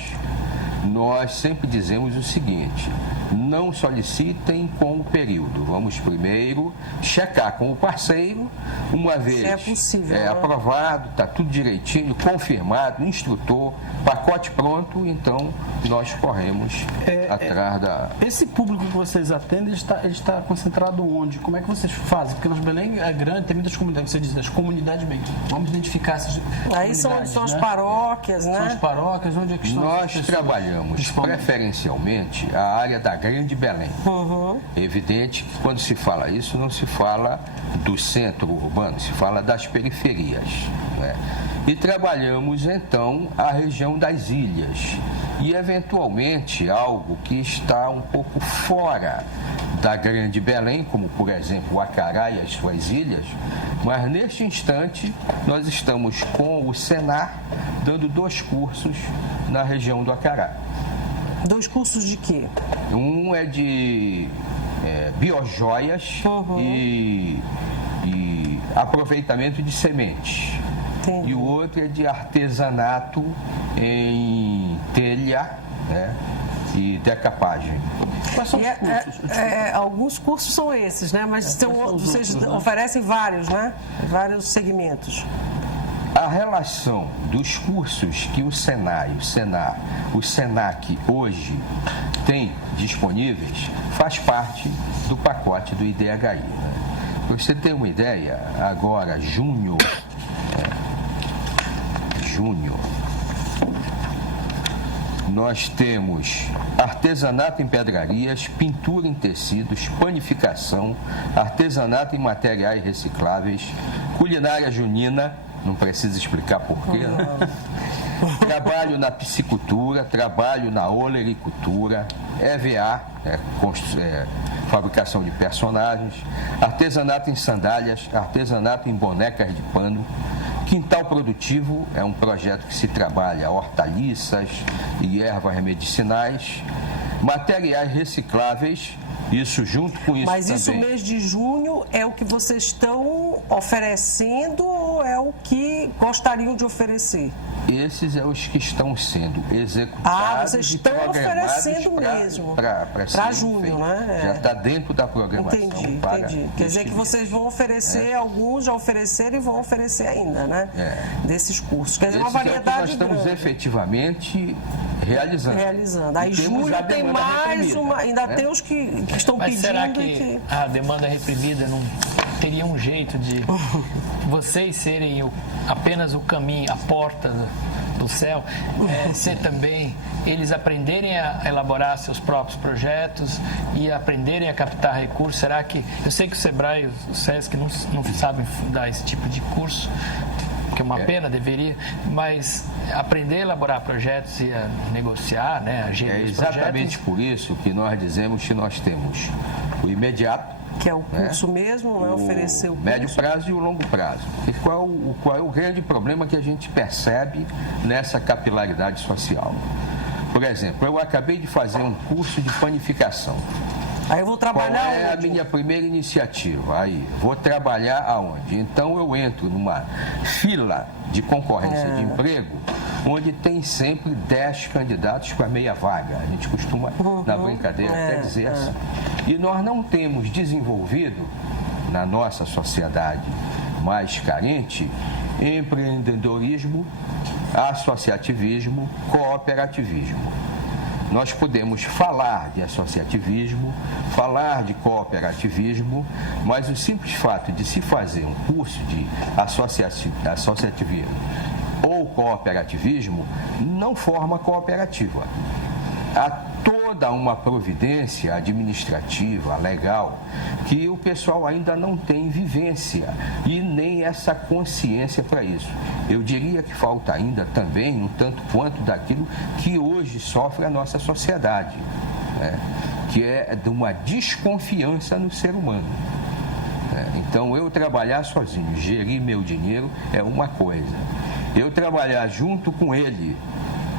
sempre dizemos o seguinte: não solicitem com o período, vamos primeiro checar com o parceiro, uma vez aprovado, está tudo direitinho, confirmado, instrutor, pacote pronto, então nós corremos atrás da... Esse público que vocês atendem, ele está concentrado onde? Como é que vocês fazem? Porque nosso Belém é grande, tem muitas comunidades, você diz, das comunidades bem. Vamos identificar essas aí são as paróquias, né? São as paróquias, onde é que estão? Nós trabalhamos preferencialmente a área da Grande Belém. É evidente que quando se fala isso, não se fala do centro urbano, se fala das periferias, né? E trabalhamos então a região das ilhas e eventualmente algo que está um pouco fora da Grande Belém, como por exemplo o Acará e as suas ilhas, mas neste instante nós estamos com o Senar dando 2 cursos na região do Acará. 2 cursos de quê? Um é de biojoias e aproveitamento de sementes. Entendi. E o outro é de artesanato em telha, né, e decapagem. Quais são os cursos? Alguns cursos são esses, né? Mas vocês oferecem vários, né? Vários segmentos. A relação dos cursos que o Senai, o Senac hoje tem disponíveis faz parte do pacote do IDHI. Né? Para você ter uma ideia, agora, junho, nós temos artesanato em pedrarias, pintura em tecidos, panificação, artesanato em materiais recicláveis, culinária junina, não precisa explicar porquê, né? Trabalho na piscicultura, trabalho na olericultura, EVA, fabricação de personagens, artesanato em sandálias, artesanato em bonecas de pano. Quintal Produtivo é um projeto que se trabalha hortaliças e ervas medicinais, materiais recicláveis, isso junto com isso. Mas também. isso, mês de junho, é o que vocês estão oferecendo ou é o que gostariam de oferecer? Esses são os que estão sendo executados. Vocês estão oferecendo mesmo. Para junho, né? Já está dentro da programação. Entendi. Quer dizer que vocês vão oferecer, alguns já ofereceram e vão oferecer ainda, né? Desses cursos. Quer dizer, uma variedade. Nós estamos efetivamente realizando. Aí julho tem mais uma. Ainda tem os que estão Mas pedindo. Será que a demanda reprimida não teria um jeito de vocês serem apenas o caminho, a porta do céu, ser também eles aprenderem a elaborar seus próprios projetos e aprenderem a captar recursos? Será que... Eu sei que o Sebrae e o SESC não sabem dar esse tipo de curso, que é uma pena, deveria, mas aprender a elaborar projetos e a negociar, né, a gerir os projetos. É exatamente por isso que nós dizemos que nós temos o imediato, que é o curso mesmo, né? Oferecer o curso. Médio prazo e o longo prazo. E qual é o grande problema que a gente percebe nessa capilaridade social? Por exemplo, eu acabei de fazer um curso de panificação. Aí eu vou trabalhar Qual é a minha primeira iniciativa? Aí, vou trabalhar aonde? Então eu entro numa fila de concorrência de emprego, onde tem sempre 10 candidatos para meia vaga. A gente costuma, na brincadeira, até dizer assim. E nós não temos desenvolvido, na nossa sociedade mais carente, empreendedorismo, associativismo, cooperativismo. Nós podemos falar de associativismo, falar de cooperativismo, mas o simples fato de se fazer um curso de associativismo ou cooperativismo não forma cooperativa. Há toda uma providência administrativa, legal, que o pessoal ainda não tem vivência e nem essa consciência para isso. Eu diria que falta ainda também um tanto quanto daquilo que hoje sofre a nossa sociedade, né? Que é de uma desconfiança no ser humano. Então, eu trabalhar sozinho, gerir meu dinheiro é uma coisa. Eu trabalhar junto com ele,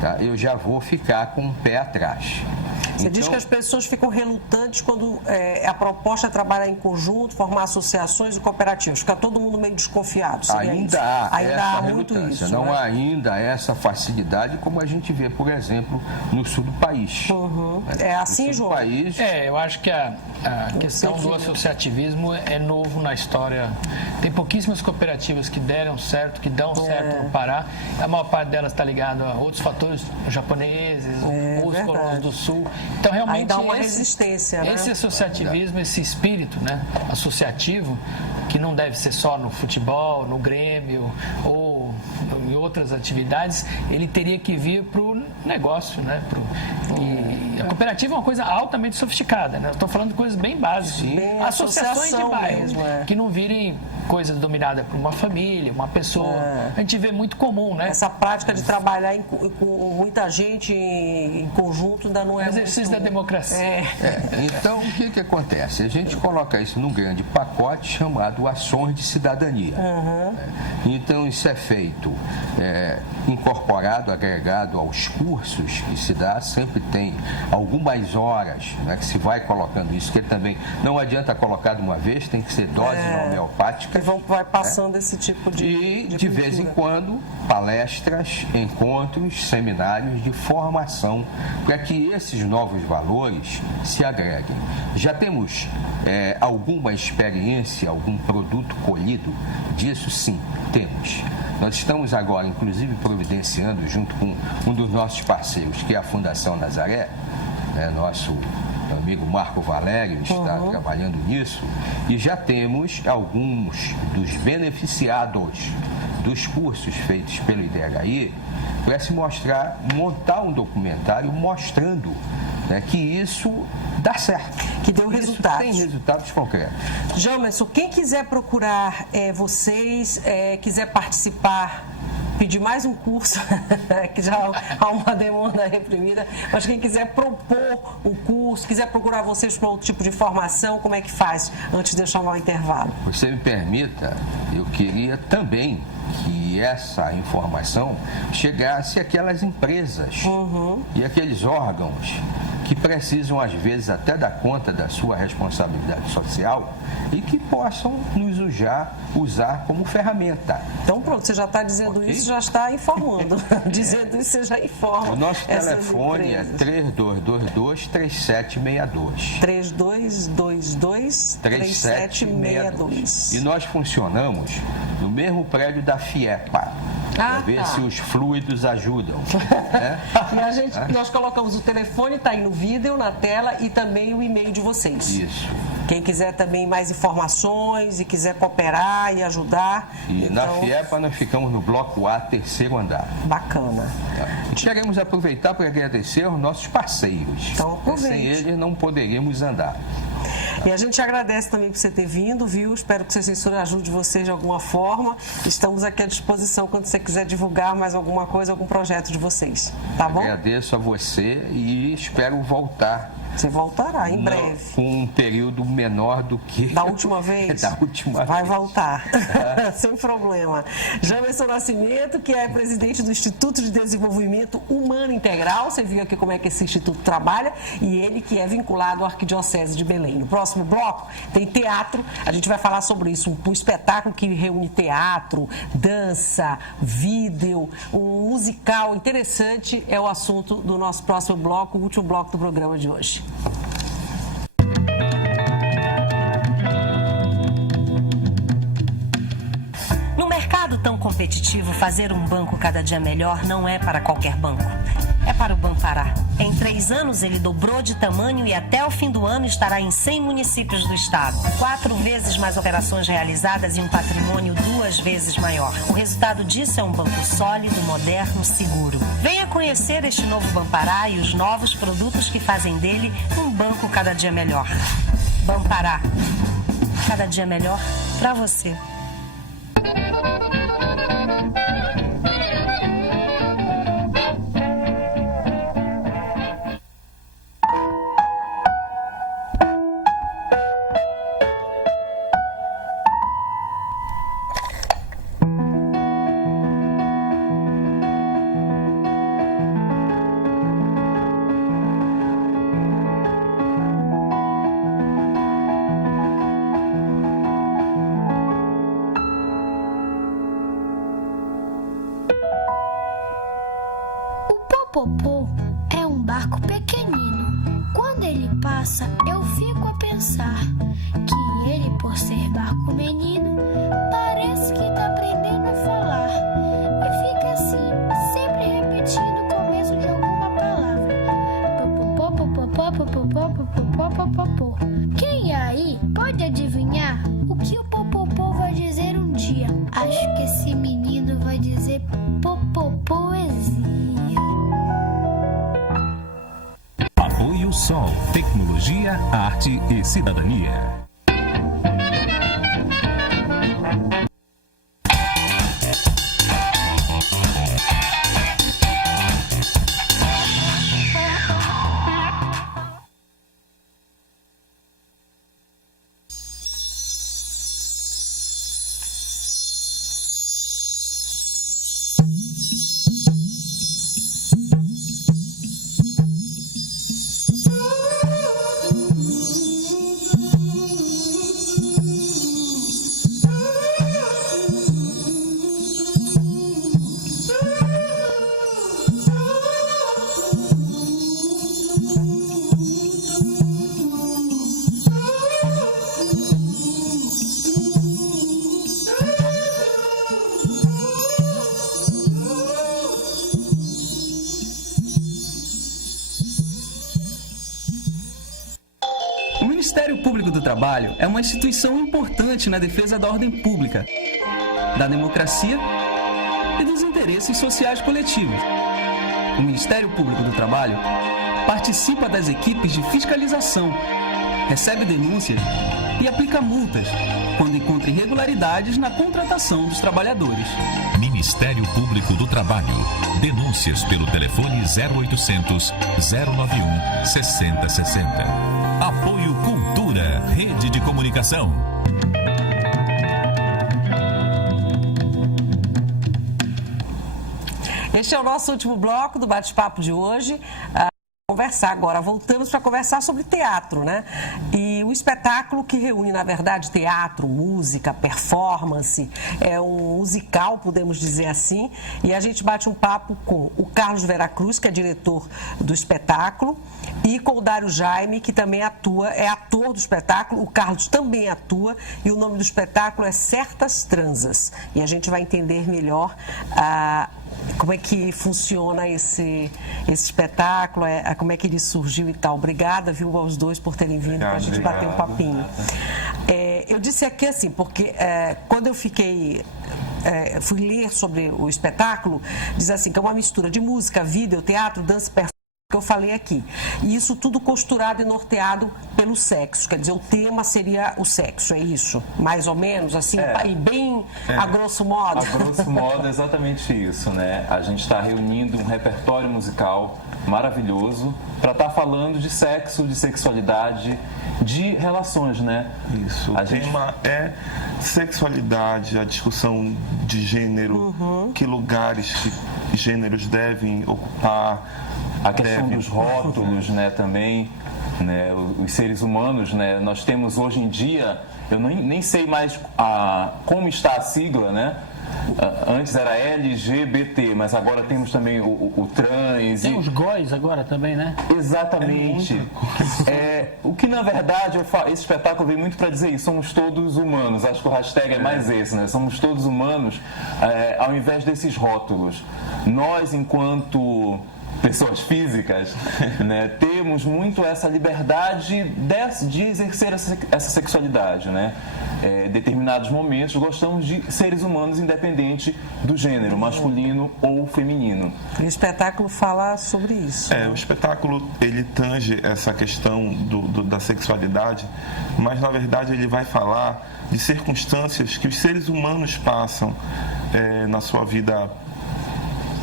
tá? Eu já vou ficar com um pé atrás. Você diz que as pessoas ficam relutantes quando a proposta é trabalhar em conjunto, formar associações e cooperativas. Fica todo mundo meio desconfiado. Ainda há muito isso. Não né? há ainda essa facilidade como a gente vê, por exemplo, no sul do país. É assim, João? Eu acho que a questão do associativismo é novo na história. Tem pouquíssimas cooperativas que deram certo, que dão certo no Pará. A maior parte delas está ligada a outros fatores japoneses, ou os colonos do sul. Então, realmente, aí dá uma resistência, né? Esse associativismo, esse espírito, né, associativo, que não deve ser só no futebol, no Grêmio ou em outras atividades, ele teria que vir para o negócio, né? E a cooperativa é uma coisa altamente sofisticada, né? Eu estou falando de coisas bem básicas. Associações de bairros, que não virem coisas dominadas por uma família, uma pessoa. A gente vê muito comum, né? Essa prática de trabalhar com muita gente em conjunto ainda não é exercício da democracia. Então, o que acontece? A gente coloca isso num grande pacote chamado Ações de Cidadania. Então, isso é feito incorporado, agregado aos cursos cursos que se dá, sempre tem algumas horas, né, que se vai colocando isso, que também não adianta colocar de uma vez, tem que ser dose homeopática. E vai passando esse tipo de vez em quando, palestras, encontros, seminários de formação, para que esses novos valores se agreguem. Já temos alguma experiência, algum produto colhido disso? Sim, temos. Nós estamos agora, inclusive, providenciando, junto com um dos nossos parceiros, que é a Fundação Nazaré, nosso amigo Marco Valério está trabalhando nisso, e já temos alguns dos beneficiados dos cursos feitos pelo IDHI para se montar um documentário mostrando, né, que isso dá certo. Que deu resultados. Tem resultados concretos. Jamerson, quem quiser procurar vocês, quiser participar, pedir mais um curso, que já há uma demanda reprimida, mas quem quiser propor um curso, quiser procurar vocês para outro tipo de formação, como é que faz antes de eu chamar o intervalo? Você me permita, eu queria também que essa informação chegasse àquelas empresas e aqueles órgãos que precisam, às vezes, até dar conta da sua responsabilidade social e que possam nos usar como ferramenta. Então, pronto, você já está dizendo isso, já está informando. Dizendo isso, você já informa. O nosso telefone é 3222-3762. 3222-3762. E nós funcionamos no mesmo prédio da FIEPA. Para ver se os fluidos ajudam. Né? E nós colocamos o telefone, está aí no vídeo, na tela, e também o e-mail de vocês. Isso. Quem quiser também mais informações e quiser cooperar e ajudar. E na FIEPA nós ficamos no bloco A, 3º andar. Bacana. E queremos aproveitar para agradecer aos nossos parceiros. Então, sem eles não poderíamos andar. E a gente agradece também por você ter vindo, viu? Espero que o Censura ajude vocês de alguma forma. Estamos aqui à disposição quando você quiser divulgar mais alguma coisa, algum projeto de vocês. Tá bom? Agradeço a você e espero voltar. Você voltará em breve. Com um período menor do que... Da última vez? Da última Vai vez. voltar, sem problema. Jamerson Nascimento, que é presidente do Instituto de Desenvolvimento Humano Integral. Você viu aqui como é que esse instituto trabalha. E ele que é vinculado à Arquidiocese de Belém. No próximo bloco tem teatro. A gente vai falar sobre isso. Um espetáculo que reúne teatro, dança, vídeo, um musical interessante. É o assunto do nosso próximo bloco, o último bloco do programa de hoje. No mercado tão competitivo, fazer um banco cada dia melhor não é para qualquer banco. É para o Banpará. Em 3 anos, ele dobrou de tamanho e até o fim do ano estará em 100 municípios do estado. 4 vezes mais operações realizadas e um patrimônio 2 vezes maior. O resultado disso é um banco sólido, moderno, seguro. Venha conhecer este novo Banpará e os novos produtos que fazem dele um banco cada dia melhor. Banpará. Cada dia melhor para você. Popô é um barco pequenino. Quando ele passa, eu fico a pensar que ele, por ser barco menino, parece que tá aprendendo a falar. E fica assim, sempre repetindo o começo de alguma palavra. Popopó. Quem aí pode adivinhar o que o Popopó vai dizer um dia? Acho que esse menino vai dizer popopoesia. Apoio Sol, tecnologia, arte e cidadania. Ministério Público do Trabalho é uma instituição importante na defesa da ordem pública, da democracia e dos interesses sociais coletivos. O Ministério Público do Trabalho participa das equipes de fiscalização, recebe denúncias e aplica multas quando encontra irregularidades na contratação dos trabalhadores. Ministério Público do Trabalho. Denúncias pelo telefone 0800 091 6060. Apoio Cultura, Rede de Comunicação. Este é o nosso último bloco do bate-papo de hoje. Conversar agora, voltamos para conversar sobre teatro, né? E o espetáculo que reúne, na verdade, teatro, música, performance, é um musical, podemos dizer assim, e a gente bate um papo com o Carlos Veracruz, que é diretor do espetáculo, e com o Dário Jaime, que também atua, é ator do espetáculo. O Carlos também atua, e o nome do espetáculo é Certas Transas, e a gente vai entender melhor como é que funciona esse espetáculo, como é que ele surgiu e tal. Obrigada, viu, aos dois por terem vindo para a gente bater um papinho. Eu disse aqui assim, porque quando eu fui ler sobre o espetáculo, diz assim que é uma mistura de música, vídeo, teatro, dança, performance, que eu falei aqui. E isso tudo costurado e norteado pelo sexo. Quer dizer, o tema seria o sexo, é isso? Mais ou menos, assim, e bem a grosso modo? A grosso modo é exatamente isso, né? A gente está reunindo um repertório musical maravilhoso para estar falando de sexo, de sexualidade, de relações, né? Isso. O tema é sexualidade, a discussão de gênero, que lugares que gêneros devem ocupar. A questão dos rótulos, né, também, né, os seres humanos, né, nós temos hoje em dia, eu nem sei mais como está a sigla, né? Antes era LGBT, mas agora temos também o trans. Tem os góis agora também, né? Exatamente. O que, na verdade, esse espetáculo veio muito para dizer isso. Somos todos humanos. Acho que o hashtag é mais esse, né? Somos todos humanos, ao invés desses rótulos. Nós, enquanto pessoas físicas, né, temos muito essa liberdade de exercer essa sexualidade, né? Determinados momentos gostamos de seres humanos independente do gênero, masculino ou feminino. E o espetáculo fala sobre isso. O espetáculo, ele tange essa questão da sexualidade, mas na verdade ele vai falar de circunstâncias que os seres humanos passam na sua vida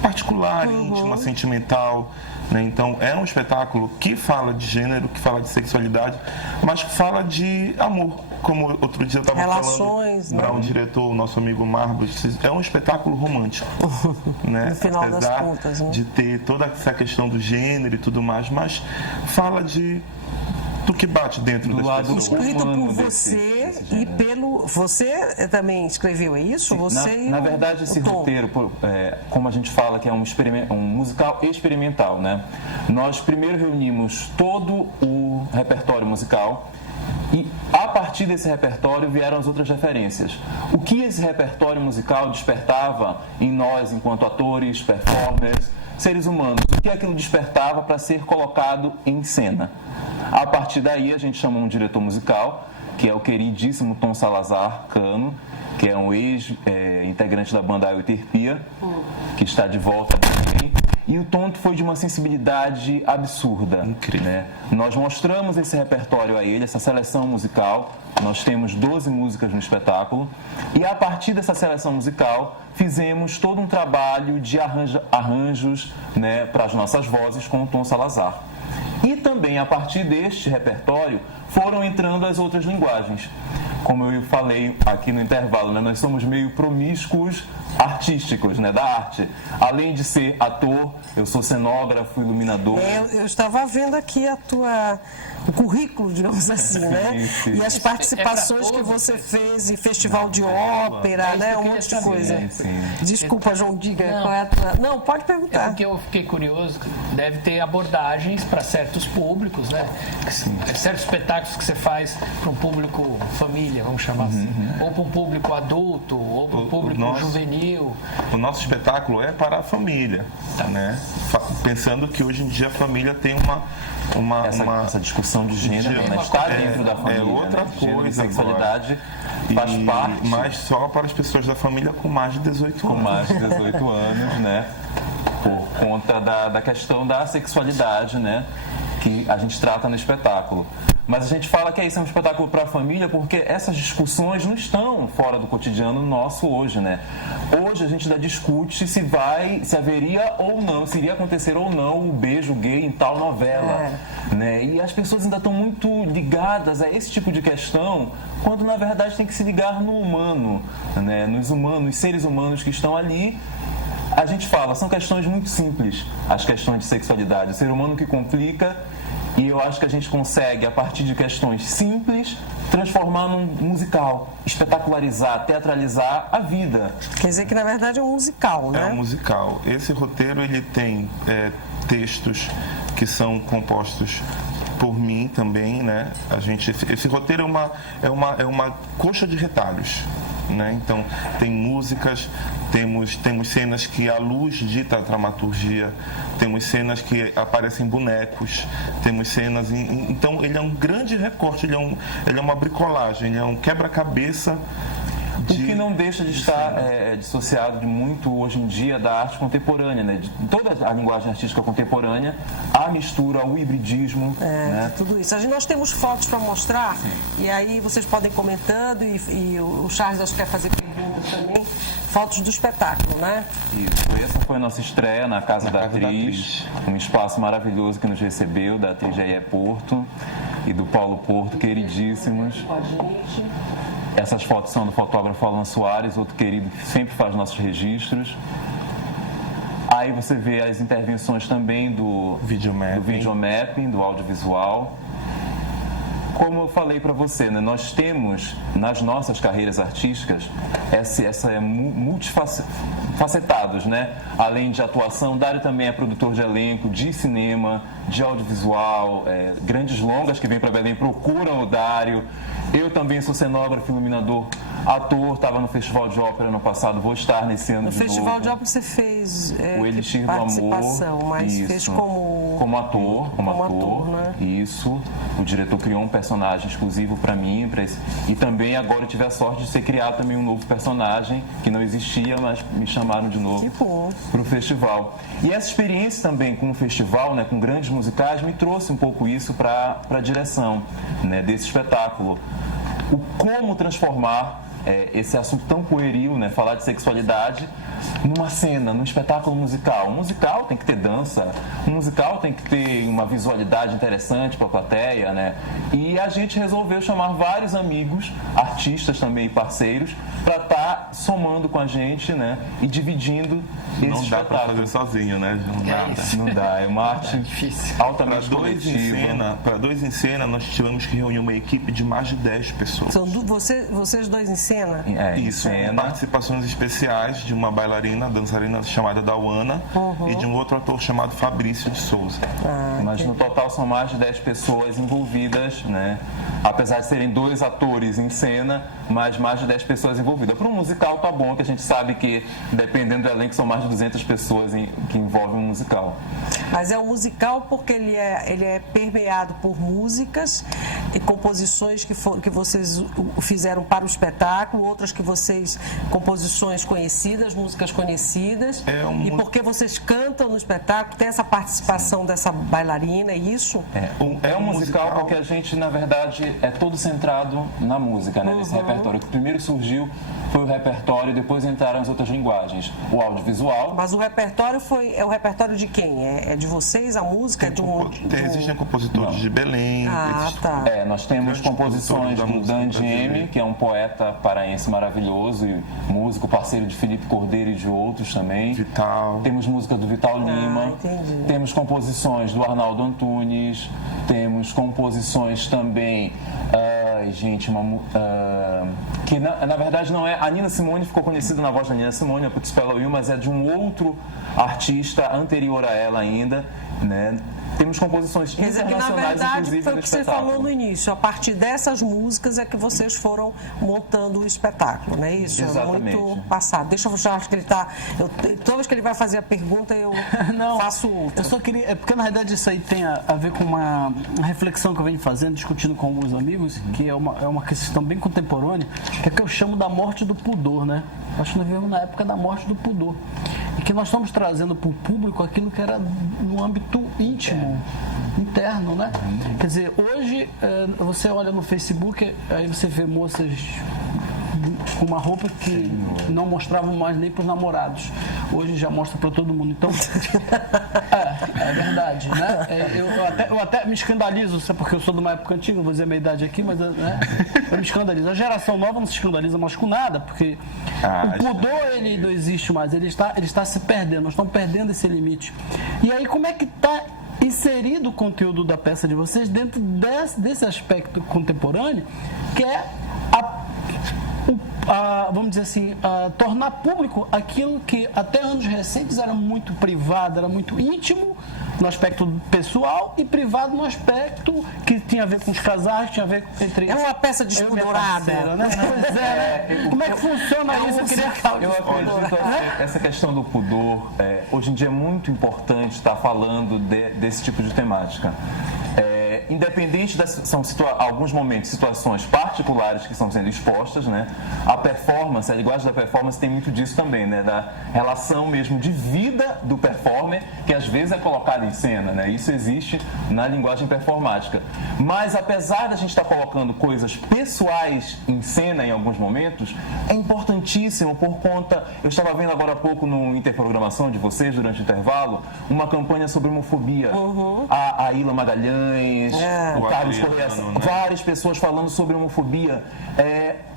particular, íntima, sentimental, né? Então é um espetáculo que fala de gênero, que fala de sexualidade, mas que fala de amor, como outro dia eu estava falando, para um diretor, o nosso amigo Marbos, é um espetáculo romântico, né? No final apesar das contas, né? de ter toda essa questão do gênero e tudo mais, mas fala do que bate dentro das pessoas. Escrito por você e pelo... Você também escreveu isso? Sim, você na verdade, esse roteiro, como a gente fala que é um musical experimental, né? Nós primeiro reunimos todo o repertório musical e, a partir desse repertório, vieram as outras referências. O que esse repertório musical despertava em nós, enquanto atores, performers, seres humanos? O que aquilo despertava para ser colocado em cena? A partir daí, a gente chamou um diretor musical, que é o queridíssimo Tom Salazar Cano, que é um ex-integrante da banda Euterpia, que está de volta também. E o Tom foi de uma sensibilidade absurda. Incrível. Né? Nós mostramos esse repertório a ele, essa seleção musical. Nós temos 12 músicas no espetáculo. E a partir dessa seleção musical, fizemos todo um trabalho de arranjos, né, para as nossas vozes com o Tom Salazar. E também, a partir deste repertório, foram entrando as outras linguagens. Como eu falei aqui no intervalo, né, nós somos meio promíscuos artísticos, né, da arte. Além de ser ator, eu sou cenógrafo, iluminador. Eu estava vendo aqui o currículo, digamos assim, né? Sim. E as participações que você fez em festival de ópera, né? Um monte de coisa. Sim. Desculpa, João, diga qual é a tua... Não, pode perguntar. É porque eu fiquei curioso, deve ter abordagens para certos públicos, né? Certos espetáculos que você faz para um público família, vamos chamar assim. Ou para um público adulto, ou para um público juvenil. O nosso espetáculo é para a família, né? Pensando que hoje em dia a família tem essa discussão de gênero, né? Está dentro da família. É outra coisa. Sexualidade faz parte. Mas só para as pessoas da família com mais de 18 anos. Com mais de 18 anos, né? Por conta da questão da sexualidade, né? Que a gente trata no espetáculo. Mas a gente fala que isso é um espetáculo para a família porque essas discussões não estão fora do cotidiano nosso hoje, né? Hoje a gente ainda discute se haveria ou não, se iria acontecer ou não o beijo gay em tal novela, né? E as pessoas ainda estão muito ligadas a esse tipo de questão, quando na verdade tem que se ligar no humano, né? Nos seres humanos que estão ali. A gente fala, são questões muito simples, as questões de sexualidade, o ser humano que complica. E eu acho que a gente consegue, a partir de questões simples, transformar num musical, espetacularizar, teatralizar a vida. Quer dizer que, na verdade, é um musical, né? É um musical. Esse roteiro, ele tem textos que são compostos por mim também, né? Esse roteiro é uma coxa de retalhos, né? Então, tem músicas, temos cenas que a luz dita a dramaturgia, temos cenas que aparecem bonecos, temos cenas... Então, ele é um grande recorte, ele é uma bricolagem, ele é um quebra-cabeça. O que não deixa de estar dissociado de muito hoje em dia da arte contemporânea, né? De toda a linguagem artística contemporânea, a mistura, o hibridismo. Né? Tudo isso. Nós temos fotos para mostrar. Sim. E aí vocês podem ir comentando e o Charles acho que quer fazer perguntas também. Fotos do espetáculo, né? Isso. Essa foi a nossa estreia na Casa da Atriz, um espaço maravilhoso que nos recebeu, da atriz Jair Porto e do Paulo Porto, queridíssimos. Com a gente. Essas fotos são do fotógrafo Alan Soares, outro querido que sempre faz nossos registros. Aí você vê as intervenções também do videomapping, do audiovisual. Como eu falei para você, né, nós temos nas nossas carreiras artísticas multifacetados, né? Além de atuação, Dário também é produtor de elenco, de cinema, de audiovisual, grandes longas que vêm para Belém procuram o Dário. Eu também sou cenógrafo, iluminador, ator, estava no Festival de Ópera ano passado, vou estar nesse ano de novo. No Festival de Ópera você fez o Elixir do Amor, mas isso. Fez como ator, né? Isso. O diretor criou um personagem exclusivo para mim, e também agora eu tive a sorte de ser criado também um novo personagem que não existia, mas me chamaram de novo para o festival. E essa experiência também com o festival, né, com grandes musicais, me trouxe um pouco isso para a direção, né, desse espetáculo. Como transformar esse assunto tão pueril, né, falar de sexualidade, numa cena, num espetáculo musical. Um musical tem que ter dança, um musical tem que ter uma visualidade interessante para a plateia, né? E a gente resolveu chamar vários amigos, artistas também e parceiros, para estar somando com a gente, né? E dividindo esse espetáculo. Não dá para fazer sozinho, né? Não dá, é uma arte difícil, altamente coletiva. Para dois em cena, nós tivemos que reunir uma equipe de mais de 10 pessoas. São vocês dois em cena? Isso, participações especiais de uma bailarina, dançarina chamada Dawana e de um outro ator chamado Fabrício de Souza. Mas no total são mais de 10 pessoas envolvidas, né? Apesar de serem 2 atores em cena, mas mais de 10 pessoas envolvidas. Para um musical tá bom, que a gente sabe que dependendo do elenco são mais de 200 pessoas que envolvem um musical. Mas é um musical porque ele é permeado por músicas e composições que vocês fizeram para o espetáculo, outras que composições conhecidas, músicas conhecidas, e porque vocês cantam no espetáculo, tem essa participação dessa bailarina, é isso? É um musical porque a gente, na verdade, é todo centrado na música, né, nesse repertório. O que primeiro surgiu foi o repertório e depois entraram as outras linguagens. O audiovisual. Mas o repertório é o repertório de quem? É de vocês? A música é de um... Existem compositores de Belém. Tá. Nós temos composições do Dan Dieme, que é um poeta paraense maravilhoso e músico, parceiro de Felipe Cordeiro e de outros também. Vital. Temos música do Vital Lima. Entendi. Temos composições do Arnaldo Antunes. Temos composições também... que na verdade não é... A Nina Simone ficou conhecida na voz da Nina Simone, a Putz Pela Will, mas é de um outro artista anterior a ela ainda, né? temos composições Quer dizer que, na internacionais, verdade, inclusive, foi o do que você espetáculo. falou no início. A partir dessas músicas é que vocês foram montando o espetáculo, não é isso? Exatamente. É muito passado. Deixa eu já acho que ele está... Toda vez que ele vai fazer a pergunta, eu faço outra. Eu só queria... É porque, na verdade, isso aí tem a ver com uma reflexão que eu venho fazendo, discutindo com alguns amigos, que é uma questão bem contemporânea, que é que eu chamo da morte do pudor, né? Acho que nós vivemos na época da morte do pudor. E que nós estamos trazendo para o público aquilo que era no âmbito íntimo, interno, né? Quer dizer, hoje você olha no Facebook, aí você vê moças com uma roupa que não mostravam mais nem para os namorados. Hoje já mostra para todo mundo. Então, é verdade, né? Eu até me escandalizo, sabe, porque eu sou de uma época antiga, vou dizer a minha idade aqui, mas né, eu me escandalizo. A geração nova não se escandaliza mais com nada, porque o pudor, ele não existe mais, ele está se perdendo, nós estamos perdendo esse limite. E aí, como é que está inserido o conteúdo da peça de vocês dentro desse aspecto contemporâneo, que é vamos dizer assim, tornar público aquilo que até anos recentes era muito privado, era muito íntimo no aspecto pessoal e privado no aspecto que tinha a ver com os casais, tinha a ver entre... É uma peça despudorada, né? Pois é, como é que funciona isso? Eu acredito que essa questão do pudor, hoje em dia é muito importante estar falando desse tipo de temática. Independente são alguns momentos, situações particulares que estão sendo expostas, né? A performance, a linguagem da performance tem muito disso também, né? Da relação mesmo de vida do performer, que às vezes é colocada em cena, né? Isso existe na linguagem performática. Mas apesar da gente estar colocando coisas pessoais em cena em alguns momentos, é importantíssimo por conta... Eu estava vendo agora há pouco no Interprogramação de vocês, durante o intervalo, uma campanha sobre homofobia. A Ilha Magalhães... o Carlos Correia, várias pessoas falando sobre homofobia.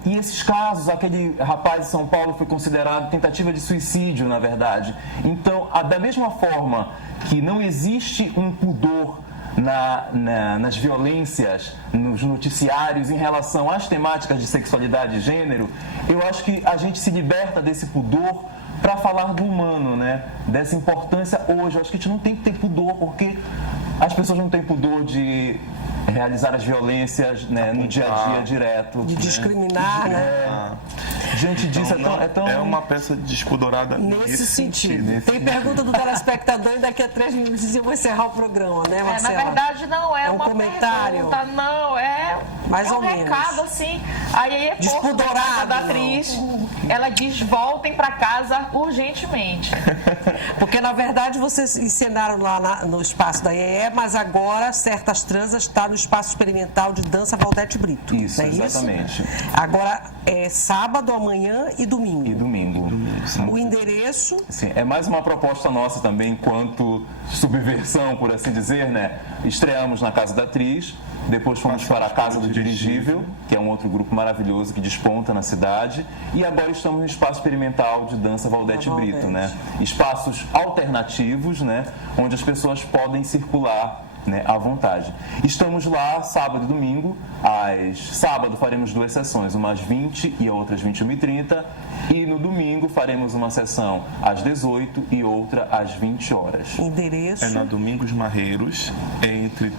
E esses casos, aquele rapaz de São Paulo foi considerado tentativa de suicídio, na verdade. Então, da mesma forma que não existe um pudor nas violências, nos noticiários em relação às temáticas de sexualidade e gênero, eu acho que a gente se liberta desse pudor para falar do humano, né? Dessa importância hoje. Eu acho que a gente não tem que ter pudor, porque as pessoas não têm pudor de realizar as violências, né, no dia a dia direto. De discriminar, né? Diante disso, é uma peça despudorada nesse sentido. Tem pergunta do telespectador e daqui a 3 minutos eu vou encerrar o programa, né, Marcela? Na verdade, não é um uma comentário. Pergunta, não, mais ou menos. Recado, assim. Aí é despudorado da atriz. Ela diz: voltem para casa urgentemente. Porque, na verdade, vocês encenaram lá no espaço da IEE, mas agora Certas Transas está no espaço experimental de dança Valdete Brito. Isso, exatamente. Isso? Agora é sábado, amanhã e domingo. E domingo. O endereço? Sim, é mais uma proposta nossa também, enquanto subversão, por assim dizer, né? Estreamos na Casa da Atriz, depois fomos para a Casa do Dirigível, que é um outro grupo maravilhoso que desponta na cidade, e agora estamos no espaço experimental de dança Valdete Brito, né? Espaços alternativos, né? Onde as pessoas podem circular, né, à vontade. Estamos lá sábado e domingo. Sábado faremos 2 sessões, uma às 20 e a outra às 21h30, e no domingo faremos uma sessão às 18 e outra às 20 horas. Endereço? É na Domingos Marreiros, entre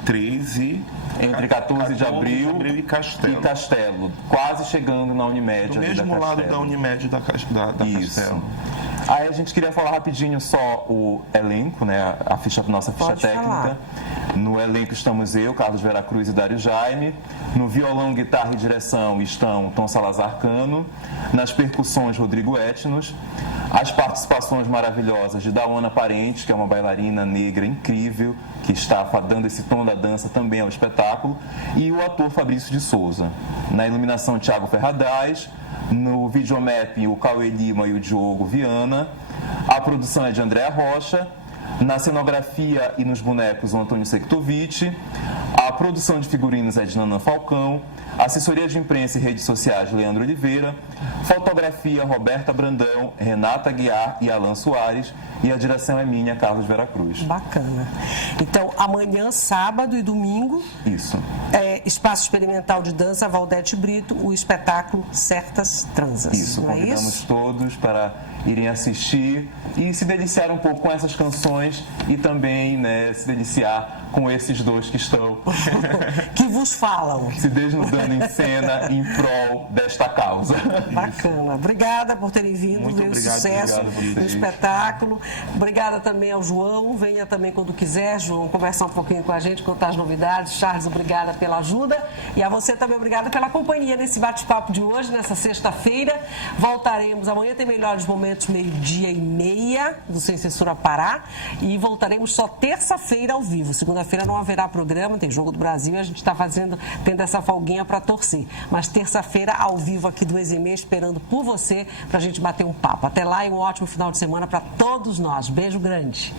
14 de abril e Castelo. Quase chegando na Unimed. Do mesmo lado da Unimed da Castelo. Aí a gente queria falar rapidinho só o elenco, né? Nossa ficha técnica. Falar. No elenco estamos eu, Carlos Veracruz e Dário Jaime. No violão, guitarra e direção estão Tom Salazar Cano. Nas percussões, Rodrigo Etnos. As participações maravilhosas de Dawana Parente, que é uma bailarina negra incrível, que está dando esse tom da dança também ao espetáculo. E o ator Fabrício de Souza. Na iluminação, Thiago Ferradaz. No videomap, o Cauê Lima e o Diogo Viana. A produção é de Andréa Rocha. Na cenografia e nos bonecos, o Antônio Sektovic. A produção de figurinos é de Nanã Falcão. Assessoria de imprensa e redes sociais, Leandro Oliveira. Fotografia, Roberta Brandão, Renata Guiar e Alan Soares. E a direção é minha, Carlos Veracruz. Bacana. Então, amanhã, sábado e domingo... Isso. Espaço Experimental de Dança Valdete Brito, o espetáculo Certas Transas. Isso, convidamos todos para irem assistir e se deliciar um pouco com essas canções e também, né, se deliciar com esses dois que estão que vos falam, se desnudando em cena em prol desta causa. Bacana. Obrigada por terem vindo. Muito obrigado, Sucesso no espetáculo. Obrigada também ao João. Venha também quando quiser, João, conversar um pouquinho com a gente, contar as novidades. Charles, obrigada pela ajuda. E a você também, obrigada pela companhia nesse bate-papo de hoje, nessa sexta-feira. Voltaremos. Amanhã tem Melhores Momentos, 12h30, do Sem Censura Pará. E voltaremos só terça-feira ao vivo. Segunda-feira não haverá programa, tem Jogo do Brasil e a gente está tendo essa folguinha para torcer. Mas terça-feira, ao vivo aqui do Eximê, esperando por você, para a gente bater um papo. Até lá e um ótimo final de semana para todos nós. Beijo grande.